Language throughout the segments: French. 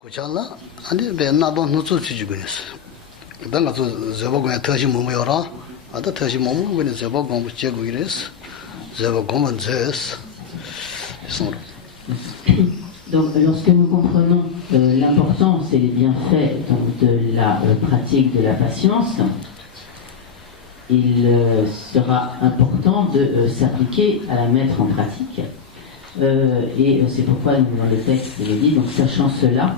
고잘라 아니 맨나도 누수 지지고였어. 내가 저 저보고 터시 몸이어라. 아다 터시 몸을 그냥 저보고 뭐 제고 이랬어. 저보고 뭐 제스. Donc, lorsque nous comprenons l'importance et les bienfaits donc, de la pratique de la patience, il sera important de s'appliquer à la mettre en pratique. Et c'est pourquoi dans le texte, il est dit, donc sachant cela,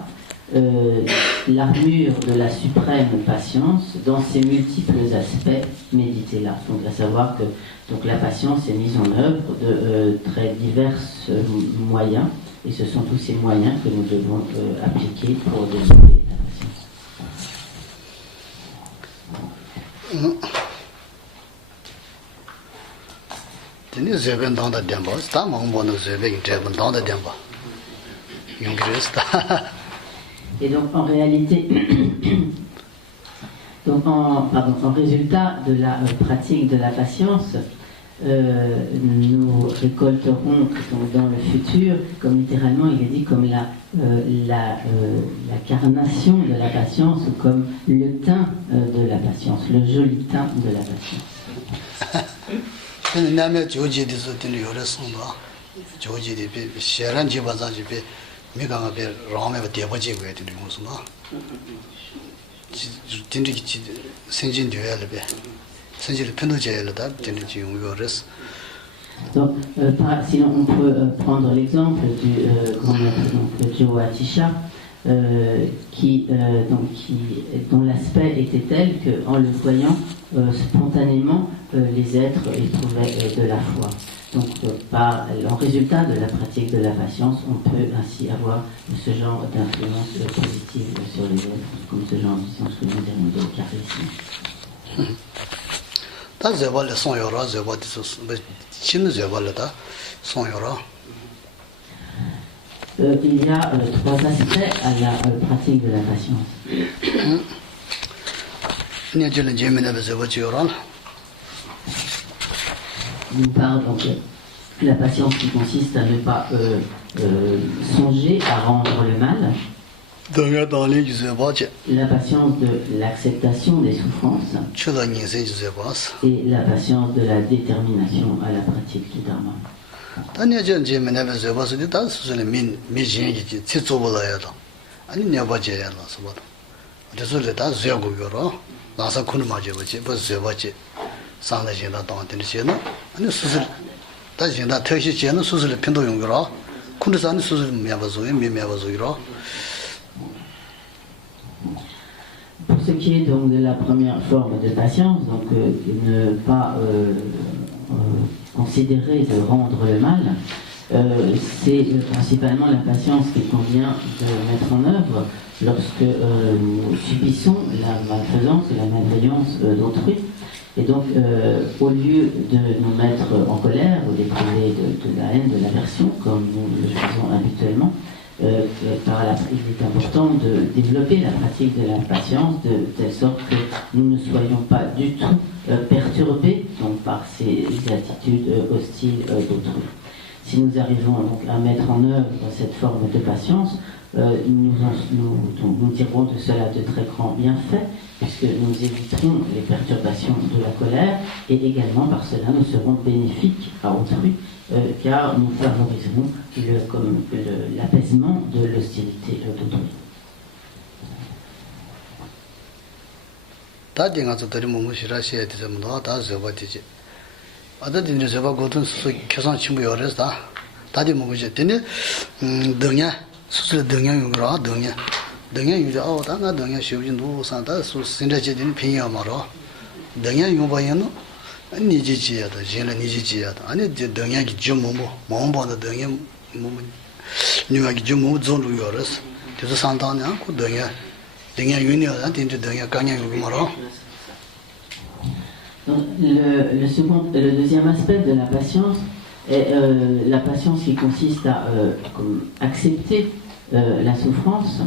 l'armure de la suprême patience dans ses multiples aspects, méditez-la. Donc à savoir que donc, la patience est mise en œuvre de très divers moyens, et ce sont tous ces moyens que nous devons appliquer pour développer la patience. Et donc en réalité, donc en résultat de la pratique de la patience, nous récolterons donc, dans le futur, comme littéralement il est dit, comme la carnation de la patience ou comme le teint de la patience, le joli teint de la patience. Donc, sinon on peut prendre l'exemple du grand maître Joe Atisha, dont l'aspect était tel qu'en le voyant spontanément, les êtres éprouvaient de la foi. Donc, en résultat de la pratique de la patience, on peut ainsi avoir ce genre d'influence positive sur les êtres, comme ce genre de que nous avons de charisme. Il y a trois aspects à la pratique de la patience. D'une part, donc, la patience qui consiste à ne pas songer à rendre le mal. La patience de l'acceptation des souffrances. Et la patience de la détermination à la pratique du dharma. Pour ce qui est donc de la première forme de patience, donc ne pas considérer de rendre le mal, c'est principalement la patience qu'il convient de mettre en œuvre lorsque nous subissons la malfaisance et la malveillance d'autrui. Et donc, au lieu de nous mettre en colère ou d'éprouver de la haine, de l'aversion, comme nous le faisons habituellement, il est important de développer la pratique de la patience de telle sorte que nous ne soyons pas du tout perturbés donc, par ces attitudes hostiles d'autrui. Si nous arrivons donc à mettre en œuvre cette forme de patience, nous tirerons de cela de très grands bienfaits, puisque nous éviterons les perturbations de la colère, et également par cela nous serons bénéfiques à autrui, car nous favoriserons l'apaisement de l'hostilité d'autrui. Le deuxième aspect de la patience est la patience qui consiste à accepter la souffrance,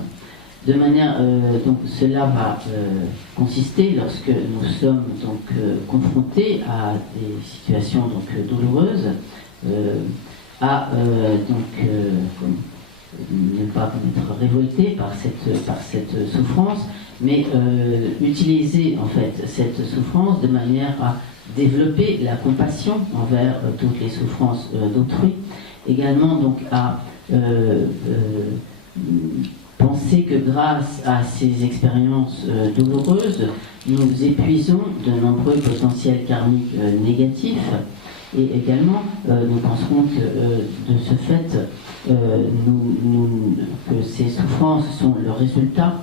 de manière donc cela va consister lorsque nous sommes donc confrontés à des situations donc douloureuses, à donc ne pas être révolté par cette souffrance, mais utiliser en fait cette souffrance de manière à développer la compassion envers toutes les souffrances d'autrui, également donc à penser que grâce à ces expériences douloureuses, nous épuisons de nombreux potentiels karmiques négatifs, et également nous penserons que de ce fait, que ces souffrances sont le résultat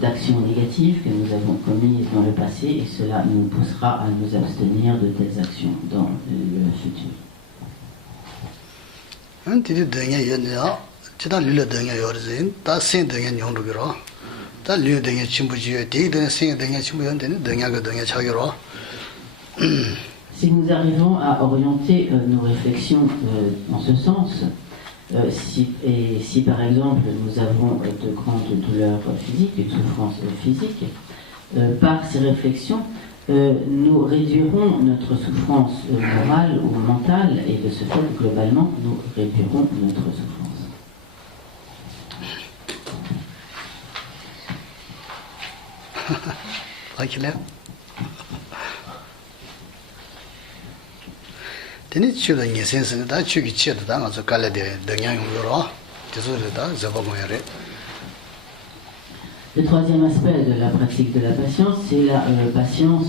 d'actions négatives que nous avons commises dans le passé, et cela nous poussera à nous abstenir de telles actions dans le futur. Si nous arrivons à orienter nos réflexions en ce sens, si par exemple nous avons de grandes douleurs physiques, une souffrance physique, par ces réflexions, nous réduirons notre souffrance morale ou mentale, et de ce fait, globalement, nous réduirons notre souffrance. Le troisième aspect de la pratique de la patience, c'est la patience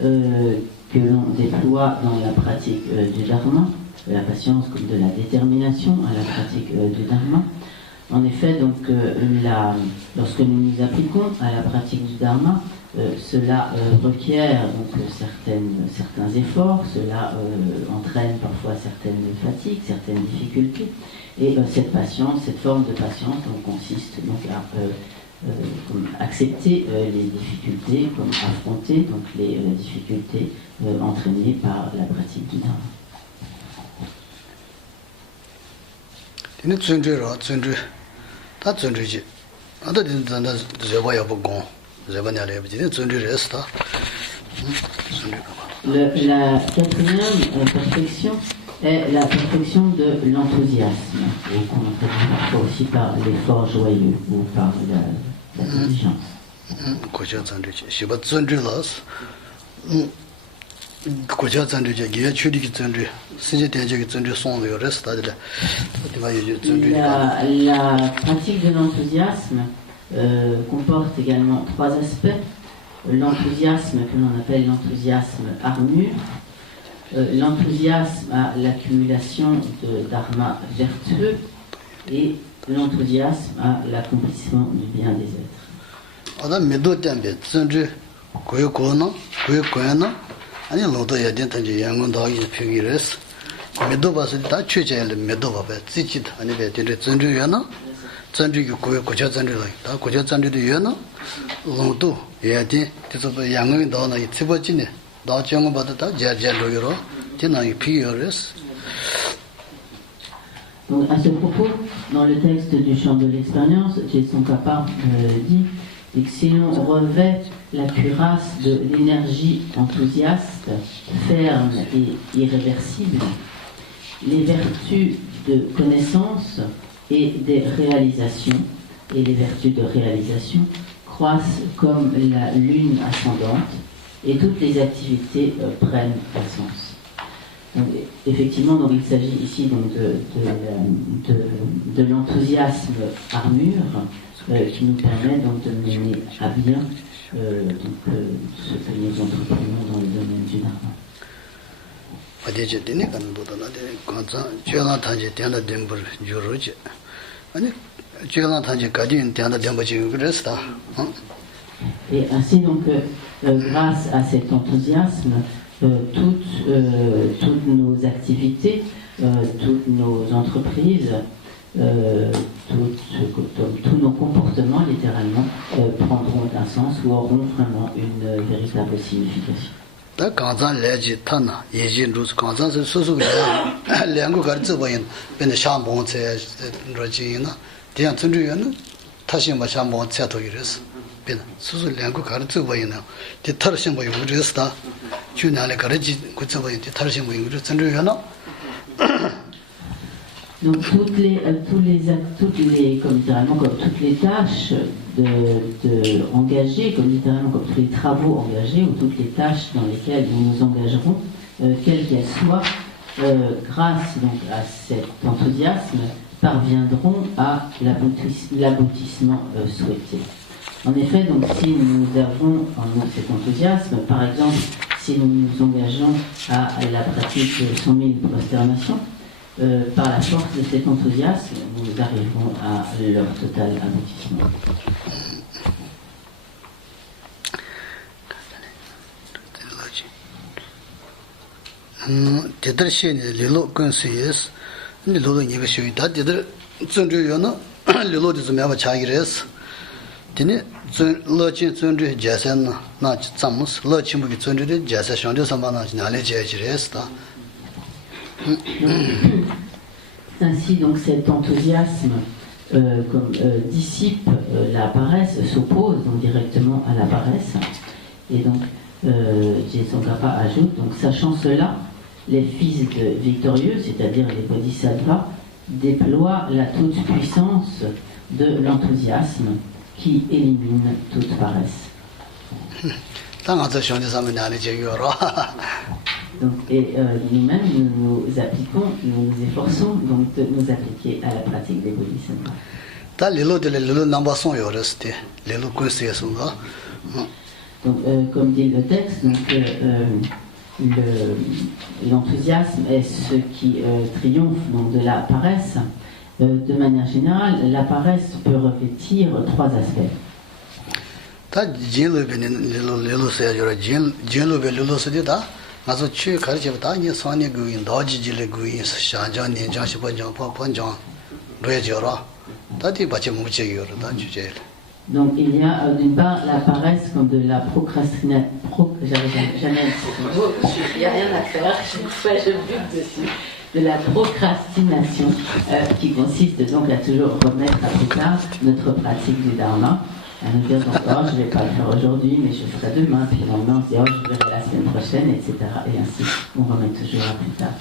que l'on déploie dans la pratique du dharma, la patience comme de la détermination à la pratique du dharma. En effet, donc, lorsque nous nous appliquons à la pratique du dharma, cela requiert donc certains efforts, cela entraîne parfois certaines fatigues, certaines difficultés, et cette patience, cette forme de patience, donc, consiste donc à comme accepter les difficultés, comme affronter donc les difficultés entraînées par la pratique du dharma. La quatrième perfection est la perfection de l'enthousiasme, et qu'on traduit parfois aussi par l'effort joyeux ou par la diligence. La pratique de l'enthousiasme comporte également trois aspects. L'enthousiasme que l'on appelle l'enthousiasme armure, l'enthousiasme à l'accumulation de dharma vertueux, et l'enthousiasme à l'accomplissement du bien des êtres. Donc, à ce propos, dans le texte du champ de l'expérience, Tsongkhapa dit que si l'on revêt la cuirasse de l'énergie enthousiaste, ferme et irréversible, les vertus de connaissance et des réalisations, et les vertus de réalisation croissent comme la lune ascendante, et toutes les activités prennent un sens. Donc, effectivement, donc, il s'agit ici donc, de l'enthousiasme armure qui nous permet donc, de mener à bien ce que nous entreprenons dans le domaine du dharma. Et ainsi donc, grâce à cet enthousiasme, toutes nos activités, toutes nos entreprises, tous nos comportements littéralement prendront un sens ou auront vraiment une véritable signification. Donc toutes les comme littéralement comme toutes les tâches engagées, comme littéralement comme tous les travaux engagés ou toutes les tâches dans lesquelles nous nous engagerons, quelles qu'elles soient, grâce donc à cet enthousiasme, parviendront à l'aboutissement souhaité. En effet, donc si nous avons en nous cet enthousiasme, par exemple, si nous nous engageons à la pratique de 100 000 prosternations, par la force de cet enthousiasme, nous arriverons à leur total aboutissement. Ainsi, donc, cet enthousiasme dissipe la paresse, s'oppose donc directement à la paresse. Et donc, Tsongkhapa ajoute, donc, sachant cela, les fils de victorieux, c'est-à-dire les bodhisattvas, déploient la toute-puissance de l'enthousiasme qui élimine toute paresse. Donc, et nous-mêmes, nous nous appliquons, nous nous efforçons donc de nous appliquer à la pratique des bodhisattvas. Donc, comme dit le texte, donc, l'enthousiasme est ce qui triomphe donc, de la paresse. De manière générale, la paresse peut revêtir trois aspects. Donc il y a d'une part la paresse comme de la procrastination. Jamais il n'y a rien à faire, chaque fois je bute dessus. De la procrastination qui consiste donc à toujours remettre à plus tard notre pratique du dharma. À nous dire donc, oh, je ne vais pas le faire aujourd'hui, mais je le ferai demain, puis le lendemain on se dit, oh, je le verrai la semaine prochaine, etc. Et ainsi, on remet toujours à plus tard.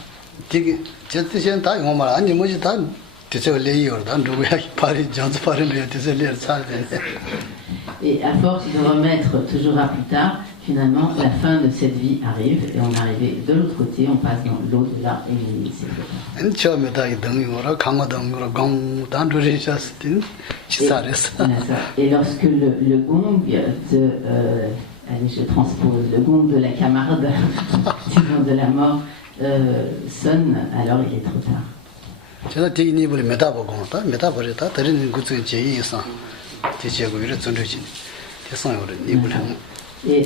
Et à force de remettre toujours à plus tard, finalement, la fin de cette vie arrive et on est arrivé de l'autre côté, on passe dans l'au-delà et c'est et lorsque le gong de, allez, je transpose, le gong de la camarde, sinon de la mort, sonne, alors il est trop tard. Et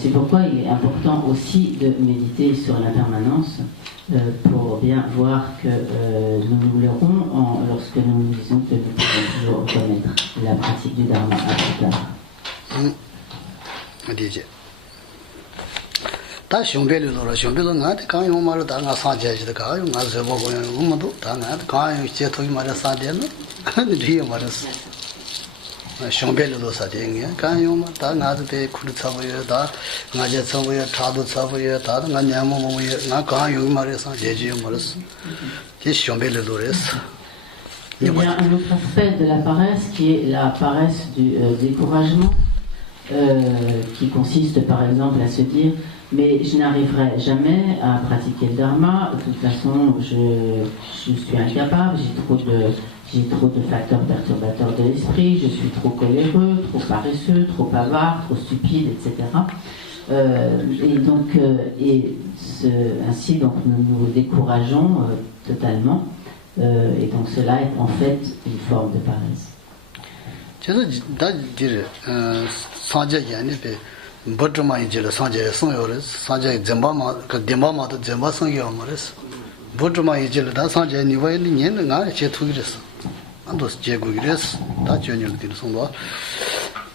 c'est pourquoi il est important aussi de méditer sur l'impermanence pour bien voir que nous nous leurrons lorsque nous nous disons que nous pouvons toujours reconnaître la pratique du dharma à plus tard. Il y a un autre aspect de la paresse qui est la paresse du découragement, qui consiste par exemple à se dire mais je n'arriverai jamais à pratiquer le dharma, de toute façon je suis incapable, j'ai trop de facteurs perturbateurs de l'esprit, je suis trop coléreux, trop paresseux, trop avare, trop stupide, etc. Et donc, ainsi donc, nous nous décourageons totalement, et donc cela est en fait une forme de paresse.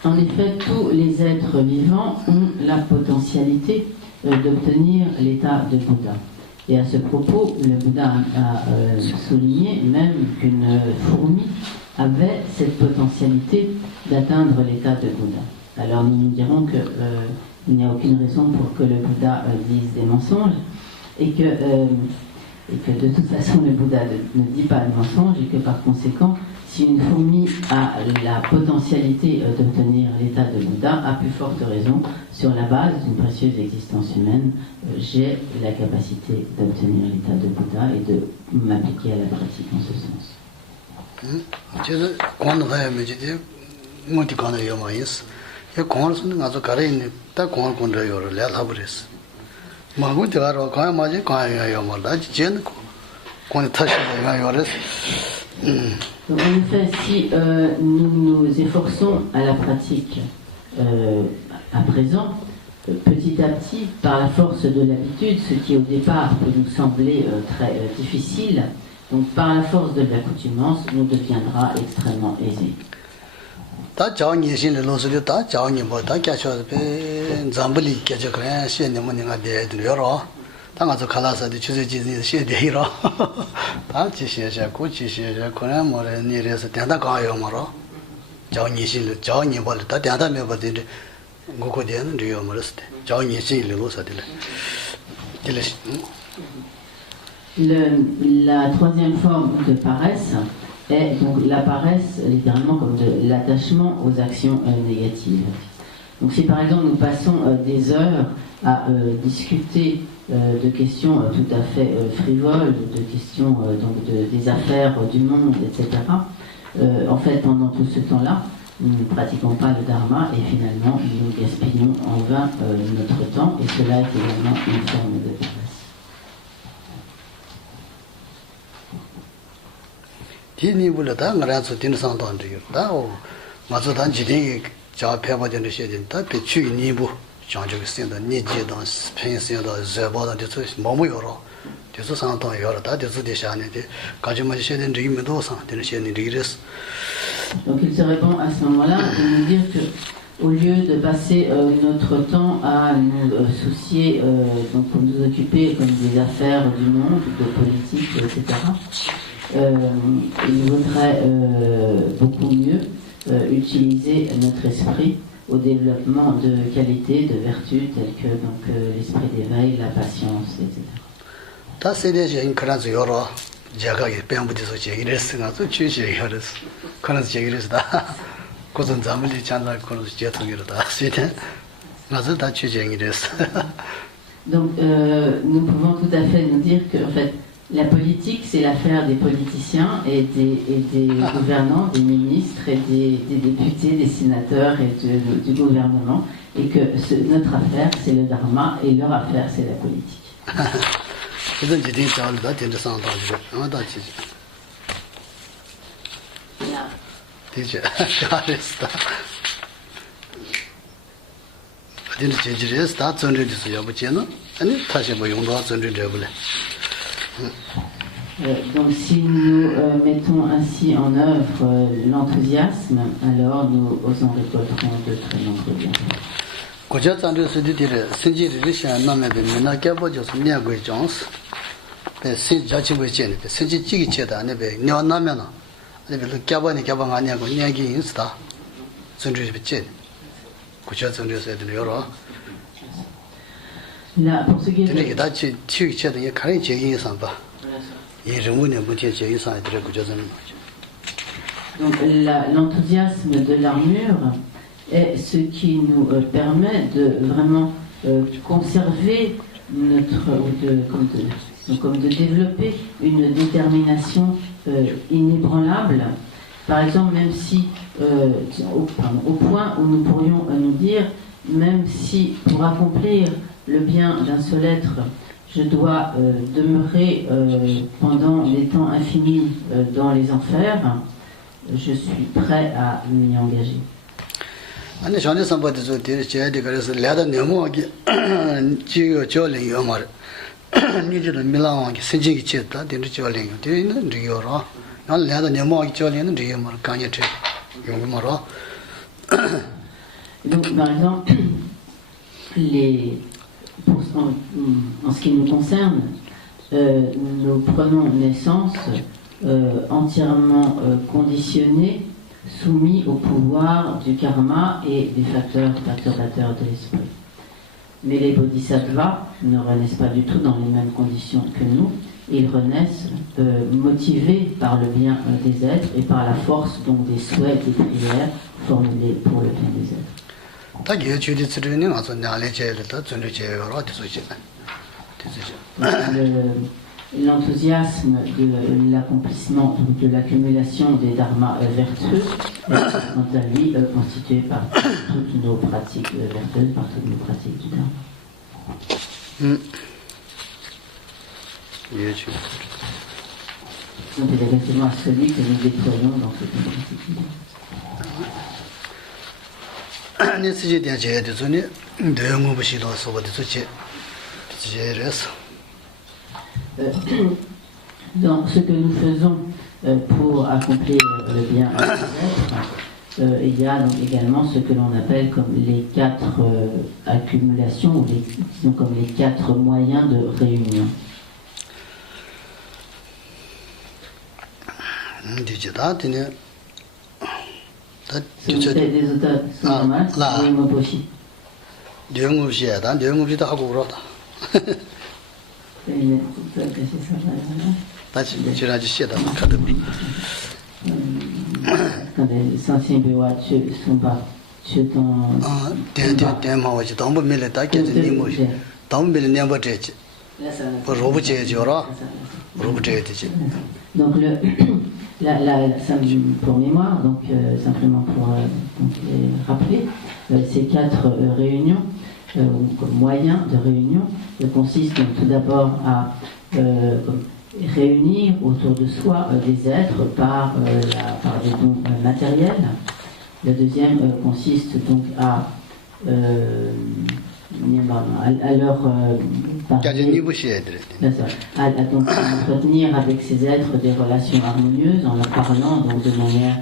En effet, tous les êtres vivants ont la potentialité d'obtenir l'état de Bouddha. Et à ce propos, le Bouddha a souligné même qu'une fourmi avait cette potentialité d'atteindre l'état de Bouddha. Alors nous nous dirons qu'il n'y a aucune raison pour que le Bouddha dise des mensonges et que et que de toute façon le Bouddha ne dit pas de mensonge, et que par conséquent, si une fourmi a la potentialité d'obtenir l'état de Bouddha, à plus forte raison, sur la base d'une précieuse existence humaine, j'ai la capacité d'obtenir l'état de Bouddha et de m'appliquer à la pratique en ce sens. Donc, en effet, si nous nous efforçons à la pratique à présent, petit à petit, par la force de l'habitude, ce qui au départ peut nous sembler très difficile, donc par la force de l'accoutumance, nous deviendra extrêmement aisé. La troisième forme de paresse est donc la paresse littéralement comme de l'attachement aux actions négatives. Donc si par exemple nous passons des heures à discuter de questions tout à fait frivoles, de questions donc des affaires du monde, etc., en fait pendant tout ce temps-là, nous ne pratiquons pas le dharma et finalement nous gaspillons en vain notre temps, et cela est également une forme de paresse. Donc il serait bon à ce moment-là de nous dire que, au lieu de passer notre temps à nous soucier, donc pour nous occuper comme des affaires du monde, de politique, etc., il vaudrait beaucoup mieux utiliser notre esprit au développement de qualités, de vertus telles que donc, l'esprit d'éveil, la patience, etc. Donc nous pouvons tout à fait nous dire que en fait, la politique, c'est l'affaire des politiciens et des gouvernants, des ministres et des députés, des sénateurs et du gouvernement, et que notre affaire, c'est le dharma, et leur affaire, c'est la politique. Donc si nous mettons ainsi en œuvre l'enthousiasme, alors nous en récolterons de très nombreux bienfaits. Là, pour ce qui est donc l'enthousiasme de l'armure est ce qui nous permet de vraiment conserver comme de développer une détermination inébranlable. Par exemple, même si au point où nous pourrions nous dire, même si pour accomplir le bien d'un seul être, je dois demeurer pendant des temps infinis dans les enfers, je suis prêt à m'y engager. Donc, par exemple, en ce qui nous concerne, nous prenons naissance entièrement conditionnés, soumis au pouvoir du karma et des facteurs perturbateurs de l'esprit. Mais les bodhisattvas ne renaissent pas du tout dans les mêmes conditions que nous, ils renaissent motivés par le bien des êtres et par la force donc des souhaits, des prières formulées pour le bien des êtres. L'enthousiasme de l'accomplissement, de l'accumulation des dharmas vertueux, quant à lui, constitué par toutes nos pratiques vertueuses, par toutes nos pratiques du dharma. Donc c'est exactement celui que nous déployons dans cette pratique. Dans ce que nous faisons pour accomplir le bien des êtres, il y a donc également ce que l'on appelle comme les 4 accumulations, ou disons comme les 4 moyens de réunion. Des auteurs sont normales, et Moposhi. Quand les anciens Béwa sont pas donc pour mémoire, donc simplement pour rappeler, ces 4 réunions comme moyen de réunion consiste donc tout d'abord à réunir autour de soi des êtres par des dons matériels. Le deuxième consiste donc à leur entretenir avec ces êtres des relations harmonieuses en leur parlant donc de manière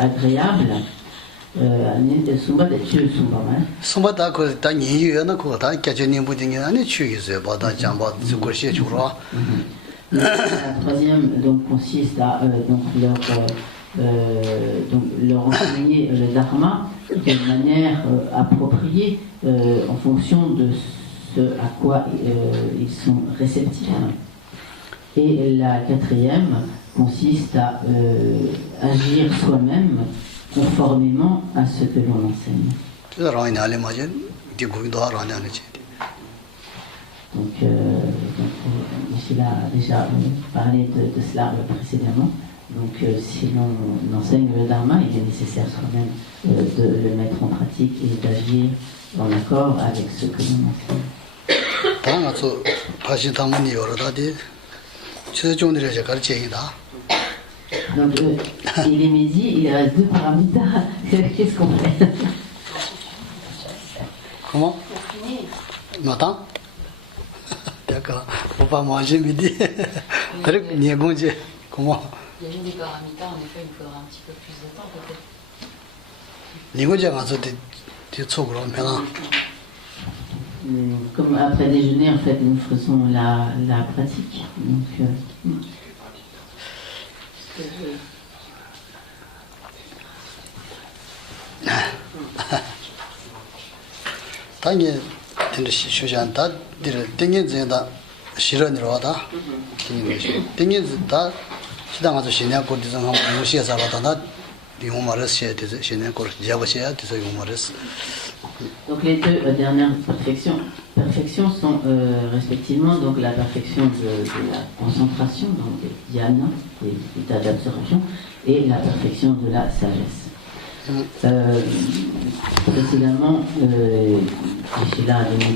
agréable. La troisième donc consiste à leur enseigner le dharma de manière appropriée en fonction de ce à quoi ils sont réceptifs. Et la quatrième consiste à agir soi-même conformément à ce que l'on enseigne. Donc Michel a déjà parlé de cela précédemment. Donc si l'on enseigne le dharma, il est nécessaire soi-même de le mettre en pratique et d'agir en accord avec ce que l'on enseigne. Donc il est midi, il reste 2 paramita. Qu'est-ce qu'on fait? Comment? Matin? D'accord. Faut pas manger midi. Comment? Il y a des paramitas, en effet, il faudra un petit peu plus de temps peut-être. Comme après déjeuner, en fait, nous faisons la pratique. Donc, donc les 2 dernières perfections sont respectivement donc la perfection de la concentration, donc des dhyana, des états d'absorption, et la perfection de la sagesse. Précédemment, Michela a donné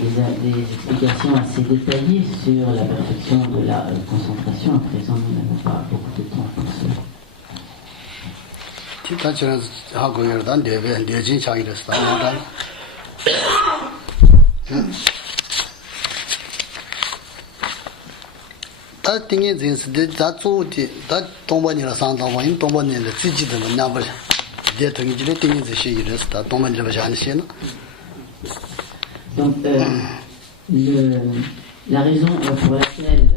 des explications assez détaillées sur la perfection de la concentration. À présent, nous n'avons pas beaucoup de temps pour cela. Donc, la raison pour laquelle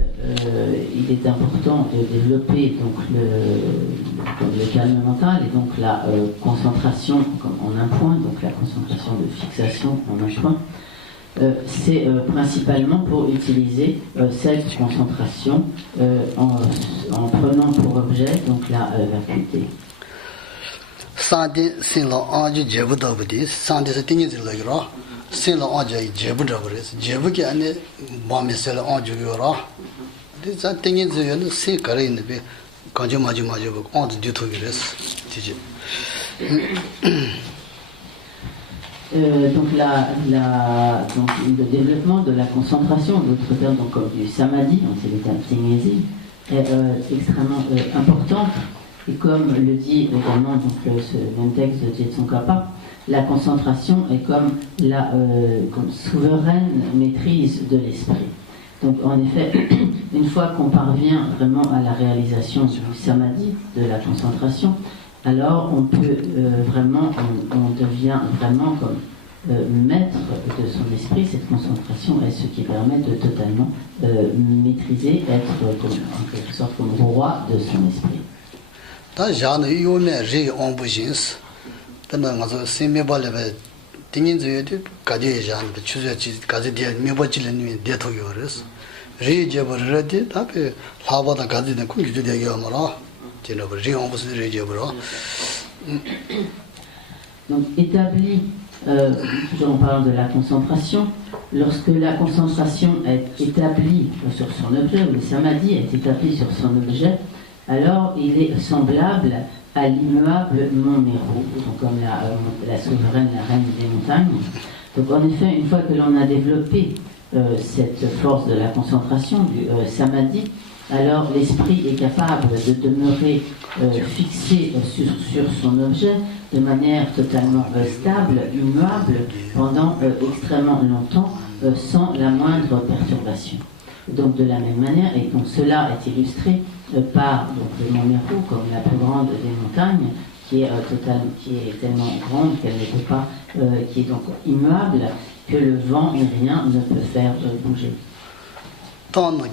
il est important de développer donc le calme mental et donc la concentration en un point, donc la concentration de fixation en un point, c'est principalement pour utiliser cette concentration en prenant pour objet donc la vacuité. Sandi sinlo anju jebu dabudi sandi se tingi zila yura sinlo anju jebu dabures jebu ki ane bami sela anju yura di sa tingi zila yura sin kare ine be kanju maju bu anju ditu yures tiji. Donc, donc le développement de la concentration, d'autres termes donc, comme du samadhi, donc c'est l'état tingési, est extrêmement importante. Et comme le dit également donc, ce même texte de Tsongkhapa, la concentration est comme la comme souveraine maîtrise de l'esprit. Donc en effet, une fois qu'on parvient vraiment à la réalisation du samadhi, de la concentration, alors on peut vraiment, on devient vraiment comme maître de son esprit. Cette concentration est ce qui permet de totalement maîtriser, être comme, en quelque sorte comme roi de son esprit. Ta jana yume ri ombu jins tanda ngazo semeba lebe tingin zoye de kaje jan be chuja chi kaje de meba chile ni de to yores ri je bar de ta pe laba da kaje de kun ju de yo mara tena ri ombu se ri je bro. Donc établi toujours en parlant de la concentration, lorsque la concentration est établie sur son objet, ou le samadhi est établi sur son objet, alors il est semblable à l'immuable mont Méru, donc comme la souveraine, la reine des montagnes. Donc en effet, une fois que l'on a développé cette force de la concentration, du samadhi, alors l'esprit est capable de demeurer fixé sur son objet de manière totalement stable, immuable, pendant extrêmement longtemps, sans la moindre perturbation. Donc de la même manière, et donc cela est illustré par donc, le mont Méru comme la plus grande des montagnes, qui est tellement grande qu'elle ne peut pas, qui est donc immuable, que le vent ni rien ne peut faire bouger. Donc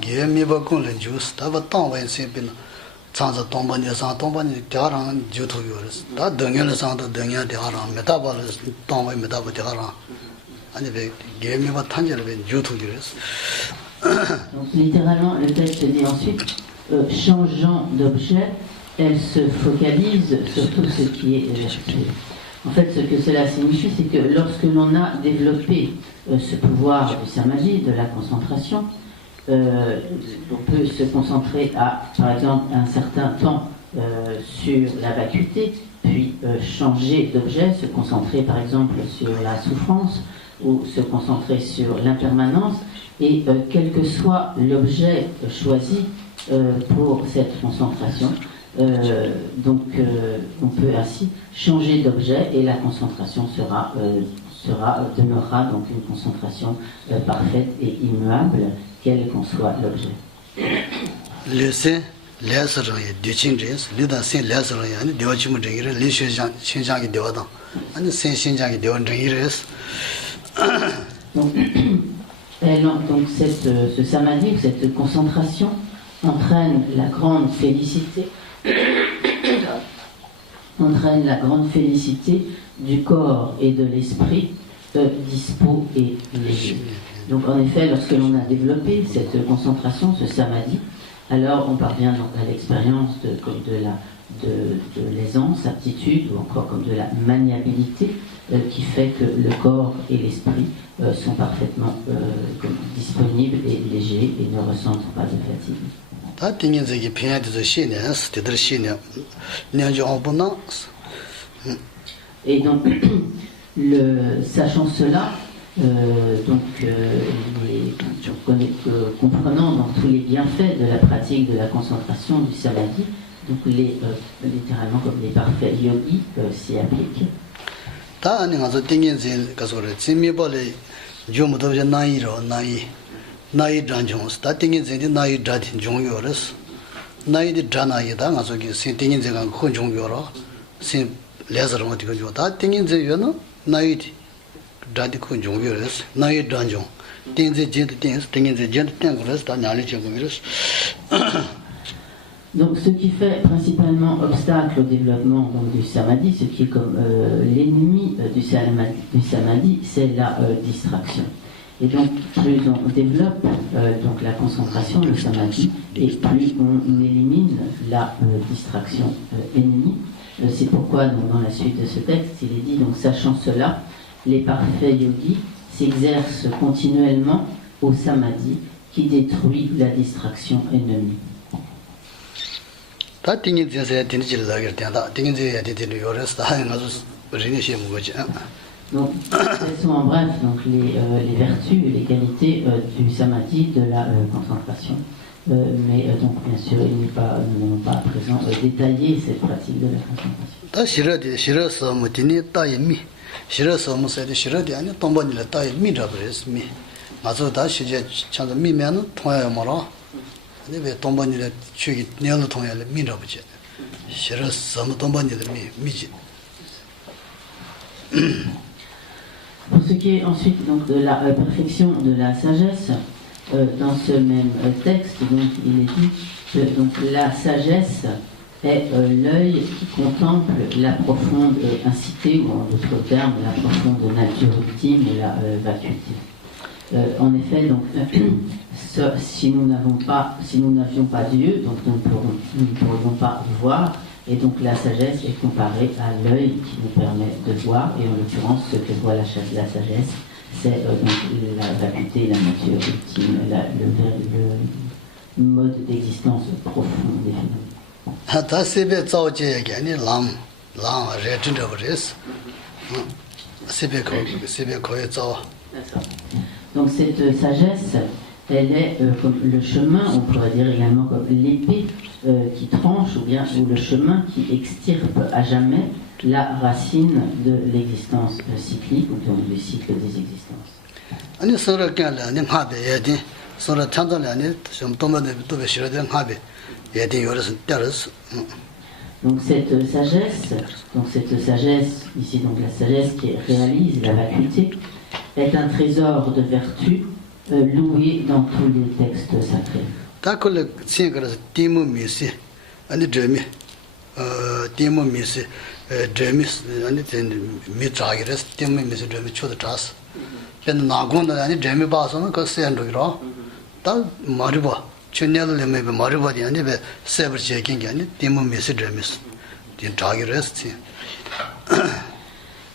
littéralement, le texte dit ensuite, changeant d'objet, elle se focalise sur tout ce qui est vertueux. En fait, ce que cela signifie, c'est que lorsque l'on a développé ce pouvoir du samadhi, de la concentration, on peut se concentrer par exemple, un certain temps sur la vacuité, puis changer d'objet, se concentrer par exemple sur la souffrance, ou se concentrer sur l'impermanence, et quel que soit l'objet choisi pour cette concentration, on peut ainsi changer d'objet et la concentration demeurera donc une concentration parfaite et immuable, quel qu'en soit l'objet. Donc ce samadhi, cette concentration entraîne la grande félicité du corps et de l'esprit dispos et léger. Donc en effet, lorsque l'on a développé cette concentration, ce samadhi, alors on parvient donc à l'expérience de l'aisance, aptitude, ou encore comme de la maniabilité, qui fait que le corps et l'esprit sont parfaitement disponibles et légers et ne ressentent pas de fatigue. Et donc, sachant cela, comprenant donc tous les bienfaits de la pratique de la concentration du samadhi, donc littéralement comme les parfaits yogis s'y appliquent. 나이 단종 스타팅이 이제 나이 다tin 종요레스 나이디 다나이다 가서기 신팅이 제가 큰 종요라 신 레저로 어디 가죠 다 팅이 제요는 나이디 다디 큰 종요레스 나이 단종 팅제 제드 팅이 제 제드 팅고레스 다 냐리 제고미레스. Donc ce qui fait principalement obstacle au développement donc, du samadhi, ce qui est comme l'ennemi du samadhi, c'est la distraction. Et donc, plus on développe donc la concentration, le samadhi, et plus on élimine la distraction ennemie. C'est pourquoi, donc, dans la suite de ce texte, il est dit, donc, sachant cela, les parfaits yogis s'exercent continuellement au samadhi qui détruit la distraction ennemie. Donc, quelles sont en bref donc, les vertus et les qualités du samadhi, de la concentration. Mais donc, bien sûr, nous n'allons pas à présent détailler cette pratique de la concentration. Pour ce qui est ensuite donc, de la perfection de la sagesse, dans ce même texte, donc, il est dit que donc, la sagesse est l'œil qui contemple la profonde incité, ou en d'autres termes, la profonde nature ultime et la vacuité. En effet, donc, si nous n'avions pas Dieu, donc nous ne pourrions pas voir. Et donc la sagesse est comparée à l'œil qui nous permet de voir, et en l'occurrence ce que voit la sagesse, c'est donc la vacuité, la nature ultime, le mode d'existence profond des phénomènes. Donc cette sagesse, elle est comme le chemin, on pourrait dire également comme l'épée qui tranche, ou le chemin qui extirpe à jamais la racine de l'existence cyclique, ou donc du cycle des existences. Donc cette sagesse, ici donc la sagesse qui réalise la vacuité, est un trésor de vertu loué dans tous les textes sacrés.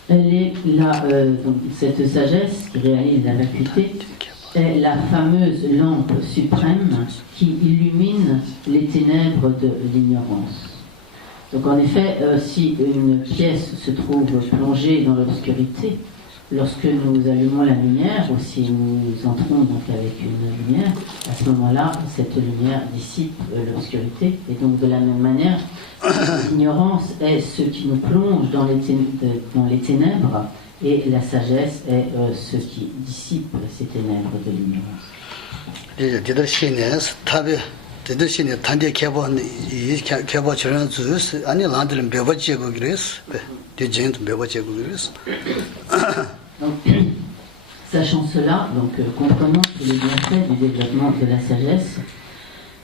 Elle est donc cette sagesse qui réalise la vacuité est la fameuse lampe suprême qui illumine les ténèbres de l'ignorance. Donc en effet, si une pièce se trouve plongée dans l'obscurité, lorsque nous allumons la lumière, ou si nous entrons donc avec une lumière, à ce moment-là, cette lumière dissipe l'obscurité. Et donc de la même manière, l'ignorance est ce qui nous plonge dans les ténèbres, et la sagesse est ce qui dissipe ces ténèbres de l'ignorance. Donc, sachant cela, donc comprenant tous les bienfaits du développement de la sagesse,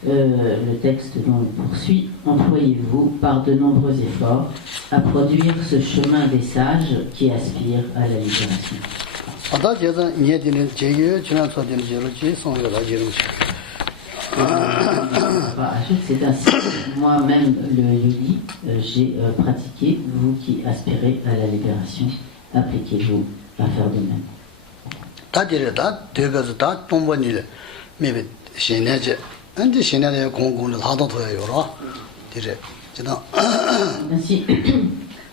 le texte donc poursuit: employez-vous par de nombreux efforts à produire ce chemin des sages qui aspire à la libération. C'est ainsi, moi-même le yogi, j'ai pratiqué. Vous qui aspirez à la libération, appliquez-vous à faire de même. Ainsi,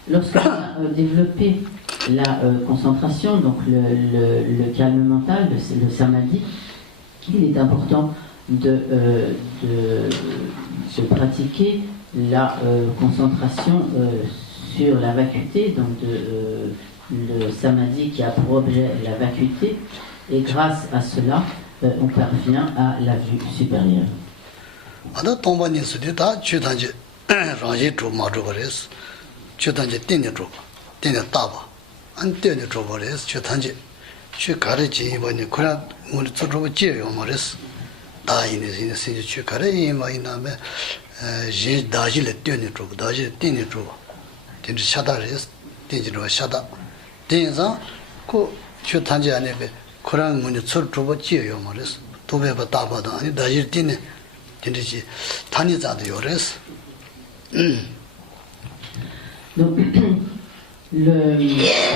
lorsqu'on a développé la concentration, donc le calme mental, le samadhi, il est important de pratiquer la concentration sur la vacuité, donc le samadhi qui a pour objet la vacuité, et grâce à cela, on parvient à la vue supérieure. 그런 문제 철저히 지어요 말이스. 도배바 다바다 아니 다질티네 진짜지 단위자도 요레스. Donc,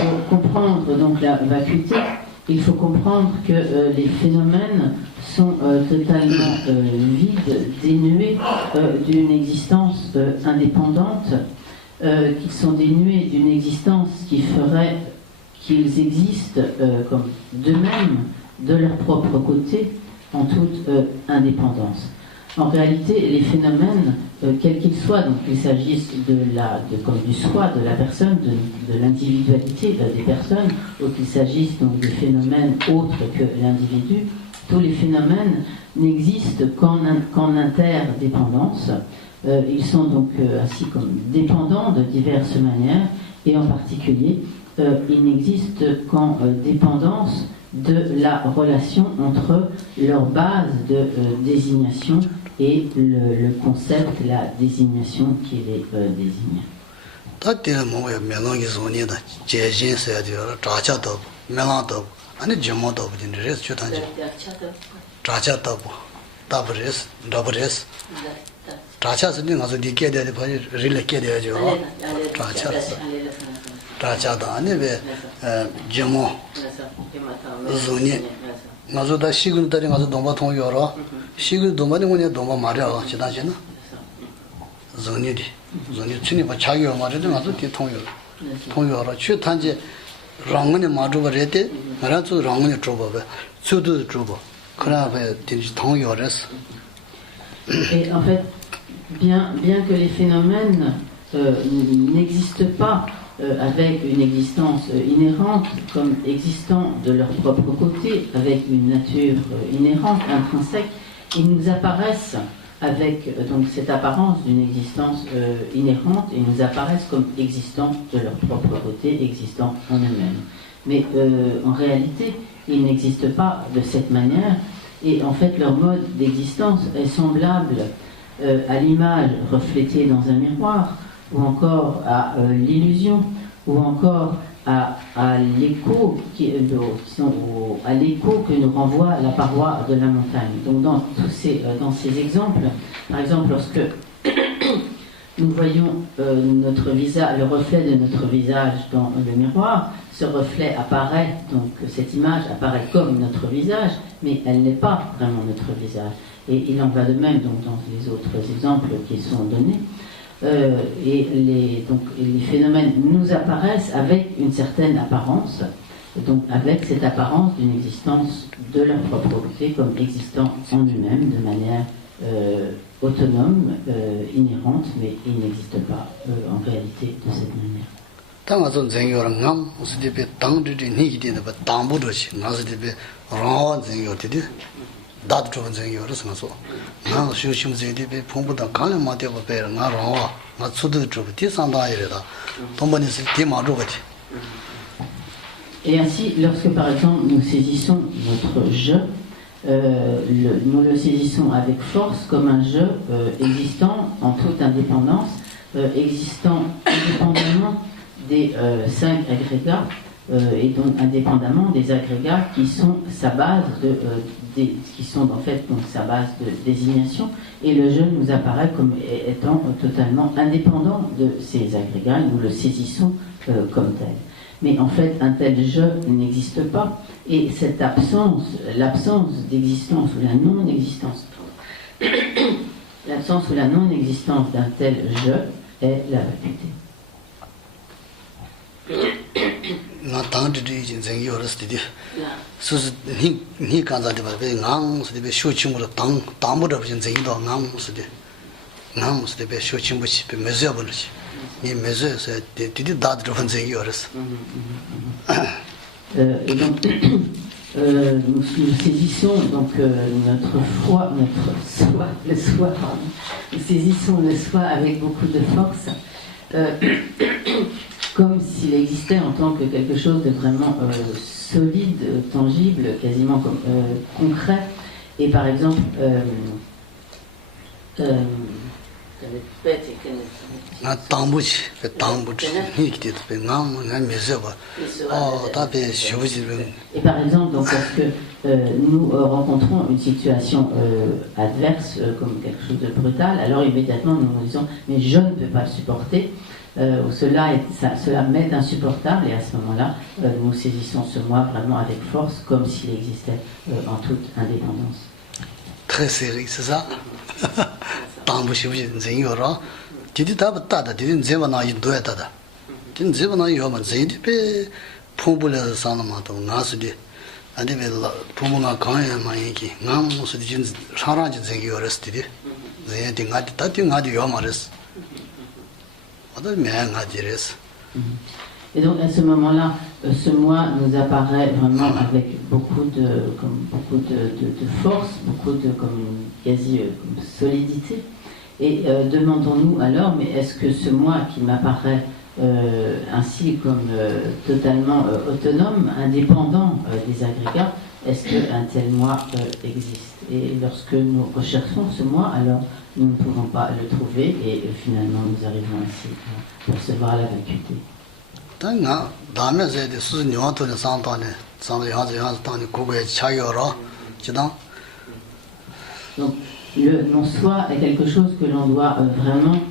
pour comprendre donc la vacuité, il faut comprendre que les phénomènes sont totalement vides, dénués d'une existence indépendante, qu'ils sont dénués d'une existence qui ferait qu'ils existent comme d'eux-mêmes, de leur propre côté, en toute indépendance. En réalité, les phénomènes, quels qu'ils soient, donc qu'il s'agisse comme du soi de la personne, de l'individualité des personnes, ou qu'il s'agisse donc des phénomènes autres que l'individu, tous les phénomènes n'existent qu'en interdépendance. Ils sont donc ainsi comme dépendants de diverses manières, et en particulier, ils n'existent qu'en dépendance de la relation entre leur base de désignation et le concept, la désignation qui les désigne. 나zo다 시근 달에 가서 동바 통요라 시근 동바는 뭐냐 동바 말이야 지나지나 zon이디 zon이 춘이 봐 자기가 말해도 가서 뒤 통요라 최단지 랑은에 마주버레데 나라도 랑은에 줘봐 수도 줘봐 그러나 뒤 통요라서. Et en fait, bien que les phénomènes n'existent pas avec une existence inhérente, comme existant de leur propre côté, avec une nature inhérente, intrinsèque, ils nous apparaissent avec donc cette apparence d'une existence inhérente, et nous apparaissent comme existant de leur propre côté, existant en eux-mêmes. Mais en réalité, ils n'existent pas de cette manière, et en fait leur mode d'existence est semblable à l'image reflétée dans un miroir, ou encore à l'illusion, ou encore à l'écho à l'écho que nous renvoie la paroi de la montagne. Donc dans ces exemples, par exemple lorsque nous voyons notre visage, le reflet de notre visage dans le miroir, ce reflet apparaît, donc cette image apparaît comme notre visage, mais elle n'est pas vraiment notre visage. Et il en va de même donc, dans les autres exemples qui sont donnés. Et les phénomènes nous apparaissent avec une certaine apparence, donc avec cette apparence d'une existence de leur propre côté comme existant en eux-mêmes de manière autonome, inhérente, mais ils n'existent pas en réalité de cette manière. 다도 좀 생겨서 나 쉬우심 제대로 공부도 강에 맞대 봐야 나 라와 나 수도 좀 뒤상다 이래다 돈번이 쓸 때마로 같이. Et ainsi, lorsque par exemple nous saisissons notre je, nous le saisissons avec force comme un je existant en toute indépendance, existant indépendamment des 5 agrégats, et donc indépendamment des agrégats qui sont sa base qui sont en fait donc sa base de désignation, et le je nous apparaît comme étant totalement indépendant de ces agrégats, et nous le saisissons comme tel. Mais en fait, un tel je n'existe pas, et cette l'absence d'existence ou la non-existence, l'absence ou la non-existence d'un tel je est la vacuité. 나 당지도 이제 생겨졌을 때 수수 니 간자데 봐be ngang be 쇼침으로 담보도 없인 생기도 ngang 수데 be 쇼침부시 be 메저 버리지 니 메저서 디디 다들 본 생겨졌어. Et donc nous saisissons donc notre foi, le soi, nous saisissons le soi avec beaucoup de force. Comme s'il existait en tant que quelque chose de vraiment solide, tangible, quasiment comme, concret. Et par exemple, nga tambuchi pe tambuchi nikti pe ngam nga meseba ta pe shuji. Et par exemple, donc, lorsque nous rencontrons une situation adverse, comme quelque chose de brutal, alors immédiatement nous nous disons mais je ne peux pas le supporter, cela m'est insupportable, et à ce moment-là nous saisissons ce moi vraiment avec force, comme s'il existait en toute indépendance. Très sérieux, c'est ça. Tambuchi zingoro didi tab tada didi zeba na yido tada didi zeba na yo ma zidi pe pumbule sana ma to ngasu di ande be pumbu nga kanya ma yiki ngam musu di jin shara ji zengi yores didi zeni di ngadi ta di ngadi yo ma res oda me ngadi res. Et donc à ce moment-là, ce moi nous apparaît vraiment avec beaucoup de force, beaucoup de quasi solidité. Et demandons-nous alors, mais est-ce que ce moi qui m'apparaît ainsi comme totalement autonome, indépendant des agrégats, est-ce qu'un tel moi existe? Et lorsque nous recherchons ce moi, alors nous ne pouvons pas le trouver, et finalement nous arrivons ainsi à percevoir la vacuité. Donc le non-soi est quelque chose que l'on doit vraiment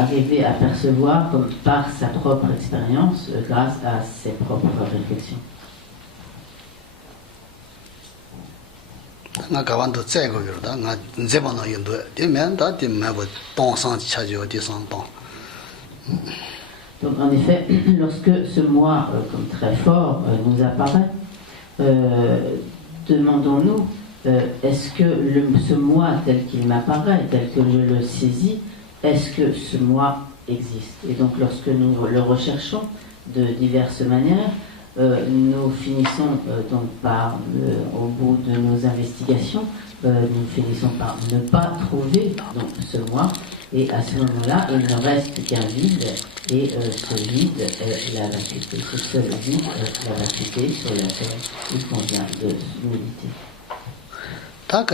arriver à percevoir comme par sa propre expérience, grâce à ses propres réflexions. Donc en effet, lorsque ce moi comme très fort nous apparaît, demandons-nous, est-ce que ce moi tel qu'il m'apparaît, tel que je le saisis, est-ce que ce moi existe? Et donc lorsque nous le recherchons de diverses manières, nous finissons donc par, au bout de nos investigations, nous finissons par ne pas trouver donc, ce moi, et à ce moment-là, il ne reste qu'un vide, et ce vide est la vacuité. Ce seul vide est la vacuité sur laquelle il convient de méditer. Donc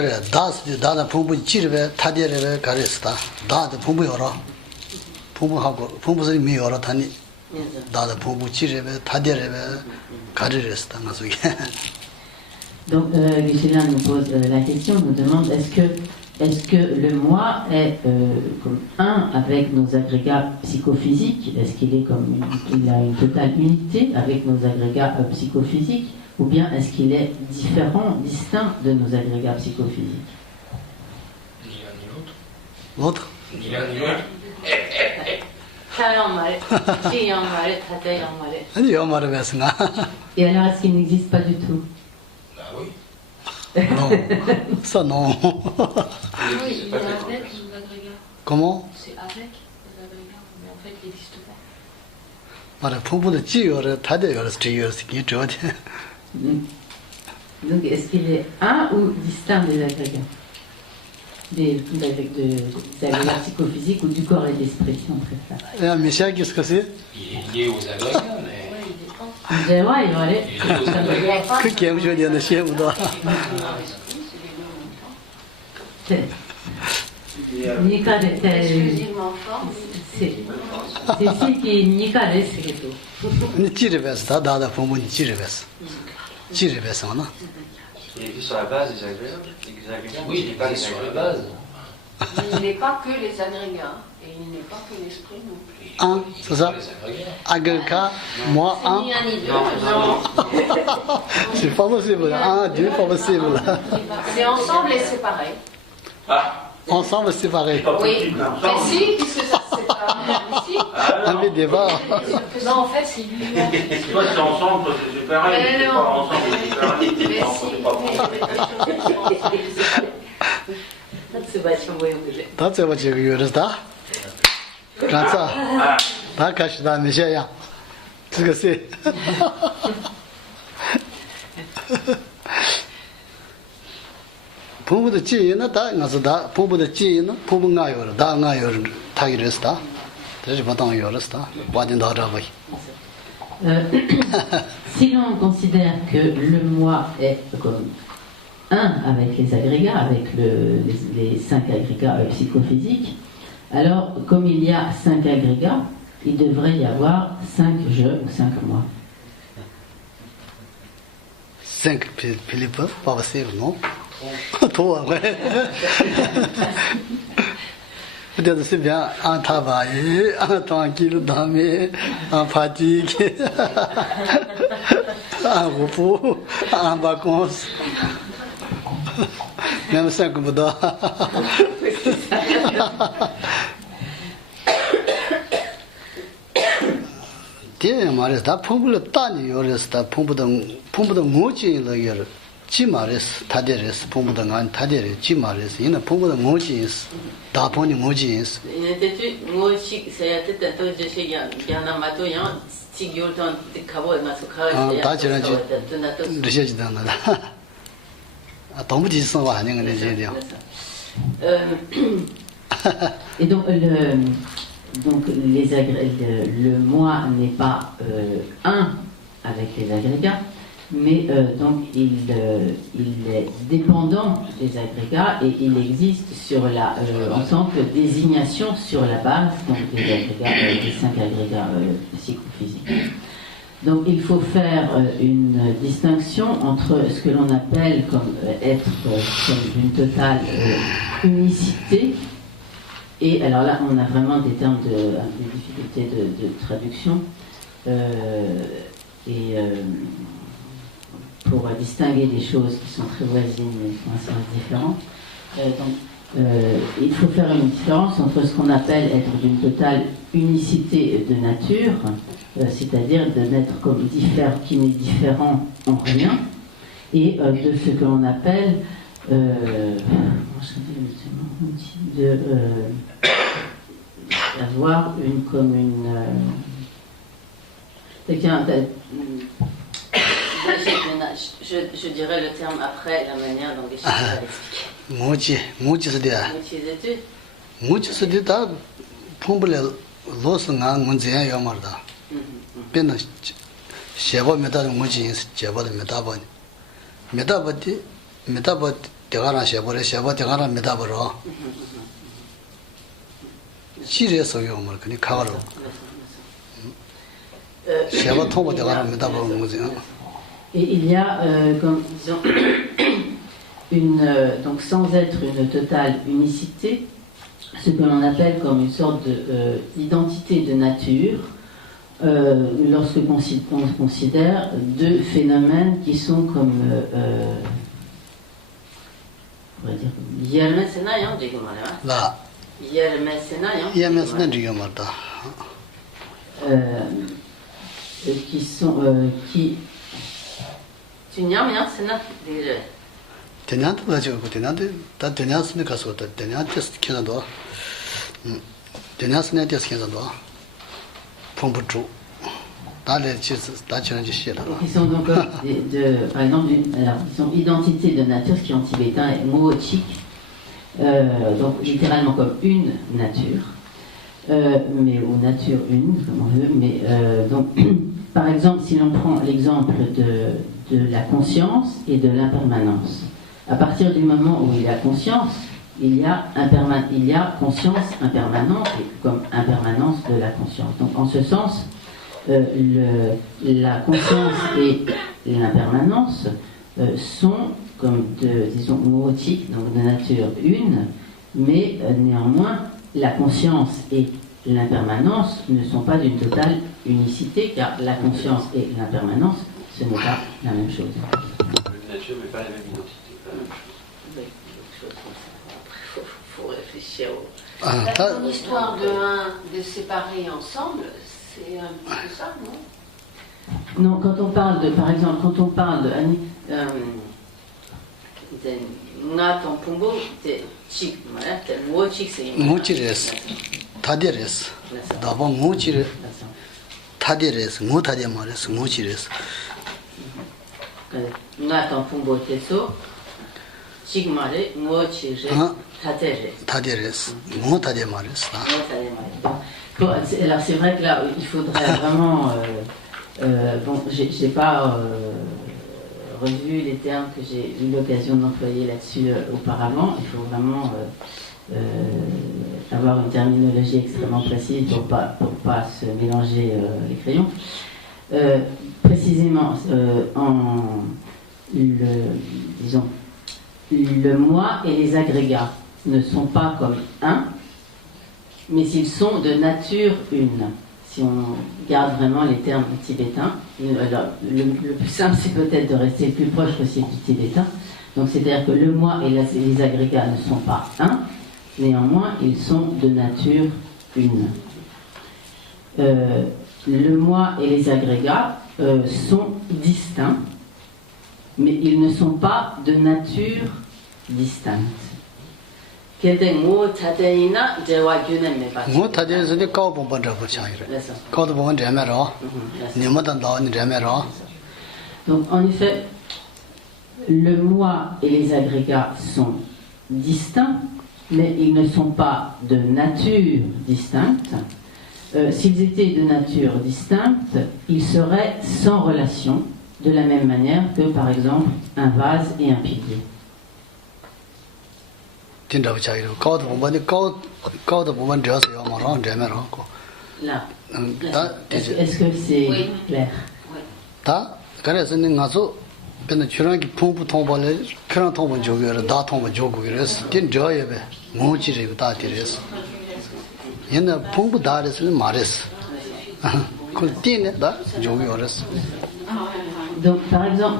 Geshe-la nous pose la question, nous demande est-ce que le moi est comme un avec nos agrégats psychophysiques? Est-ce qu'il est qu'il a une totale unité avec nos agrégats psychophysiques? Ou bien est-ce qu'il est différent, distinct de nos agrégats psychophysiques? Ni l'un ni l'autre. L'autre? Ni l'un ni l'autre. Et alors, est-ce qu'il n'existe pas du tout? Bah oui. Non, ça non. Oui, il est avec nos agrégats. Comment? C'est avec les agrégats, mais en fait, il n'existe pas. Donc, est-ce qu'il est un ou distinct des agrégats? Des agrégats psychophysiques ou du corps et de l'esprit, si on préfère. Michel, qu'est-ce que c'est? Il est lié aux agrégats, mais. Oui, il est en Il est lié aux agrégats. Que qui aime jouer dans le chien ou pas? exclusivement forme. C'est ici qui n'y caresse, c'est tout. Ni tirevès, da pombo ni tirevès. Tirevès, on a. Il est sur la base des agrégats. Oui, il est pas sur la base. Il n'est pas que les agrégats, et il n'est pas que l'esprit non plus. Un, c'est ça? Agrégats, moi, un. Ni un ni deux, non. C'est pas possible, un, deux, pas possible. C'est ensemble et séparé. Ensemble, c'est pareil. Oui, mais si, puisque ça se sépare ici. Un peu débat. Non, en fait, c'est lui-même. Toi, c'est ensemble, toi, c'est séparé. Mais C'est non. pas ensemble, c'est séparé. Mais si, 다 제가 지금 이러다. 가자. 다 가시다 미셔야. 这个是 부부의 지인은 다 나서다 부부의 지인은 부부가 요를 다 나요를 타기랬다. 그래서 보통 요랬다. 와딘다 알아봐. Si l'on considère que le moi est comme un avec les agrégats, avec les 5 agrégats psychophysiques, Alors, comme il y a 5 agrégats, il devrait y avoir 5 je ou 5 moi. 5 Philippe, pas facile, non? Toi, ouais. Peut-être c'est bien en travail, en tranquille, dormir, en fatigue, en repos, en vacances. Même 5 Bouddha. Tiens, Maris, t'as pompé le tani, yoris, t'as pompé de mochi, le yor. Chi Maris, Taderis, pompé de ngan, Taderis, Chi Maris, il a pompé de mochi, t'as poni mochi. Il était moi chic, c'est à tête de chez Yanamato, Yan, Tigulton, de Cabo et Masuka, Et donc, le moi n'est pas un avec les agrégats, mais donc il est dépendant des agrégats et il existe en tant que désignation sur la base donc, des agrégats, des 5 agrégats psychophysiques. Donc il faut faire une distinction entre ce que l'on appelle comme être comme une totale unicité. Et alors là, on a vraiment des termes des difficultés de traduction. Pour distinguer des choses qui sont très voisines mais qui sont assez différentes. Il faut faire une différence entre ce qu'on appelle être d'une totale unicité de nature, c'est-à-dire de n'être comme qui n'est différent en rien, et de ce que l'on appelle avoir une commune. Je dirais le terme après la manière dont les choses va l'expliquer. Mochi c'est dia. Mochi c'est dia, pompele los ngang munzia yamarda. Pena sheba meta mochi sheba metaba. Metaba tegara sheba tegara metabaro. Chire so yomar kani khawaro. Sheba tomba tegara metabaro munzia. Et il y a, comme disons, donc sans être une totale unicité, ce que l'on appelle comme une sorte d'identité de nature, lorsque on considère 2 phénomènes qui sont comme, on va dire, qui tu n'y as rien, c'est notre déjà. Tenant, t'as tenant, c'est le cas, tenant, c'est qui en doit. Tenant, c'est n'est qui en doit. Pompuchu. Dans les chiffres, t'as changé chier là. Ils sont donc, par exemple, ils sont identité de nature, ce qui en tibétain est moochik, donc littéralement comme une nature, mais ou nature une, comme on veut, mais donc, par exemple, si l'on prend l'exemple de la conscience et de l'impermanence. À partir du moment où il y a conscience, il y a conscience impermanente et comme impermanence de la conscience. Donc en ce sens, la conscience et l'impermanence sont comme disons mootiques, donc de nature une, mais néanmoins la conscience et l'impermanence ne sont pas d'une totale unicité, car la conscience et l'impermanence ce n'est pas la même chose. La nature n'est pas la même identité, pas la même chose. Il faut réfléchir Ton histoire de séparer ensemble, c'est un petit peu ça, non? Non, quand on parle de, par exemple, quand on parle de Naton Pumbo, c'est chic, voilà, c'est moi chic, c'est Mochires, Taderes, d'abord Mochires, Taderes, Motademares, Mochires. Naton Pumbo Teso, chic mare, moi chic, Taderes, Motademares. Alors c'est vrai que là, il faudrait vraiment. Bon, j'ai pas revu les termes que j'ai eu l'occasion d'employer là-dessus auparavant. Il faut vraiment avoir une terminologie extrêmement précise pour pas se mélanger les crayons. Précisément, le moi et les agrégats ne sont pas comme un, mais s'ils sont de nature une. Si on garde vraiment les termes tibétains, alors, le plus simple c'est peut-être de rester le plus proche possible du tibétain. Donc c'est-à-dire que le moi et les agrégats ne sont pas un, néanmoins ils sont de nature une. Le moi et les agrégats sont distincts, mais ils ne sont pas de nature distincte. Mo tade zede kao bomba drapo chayre. Kao bomba dramero. Nimadan da ni dramero. Donc en effet, le moi et les agrégats sont distincts, mais ils ne sont pas de nature distincte. S'ils étaient de nature distincte, ils seraient sans relation, de la même manière que par exemple un vase et un pilier. Là, est-ce que c'est clair? Donc par exemple,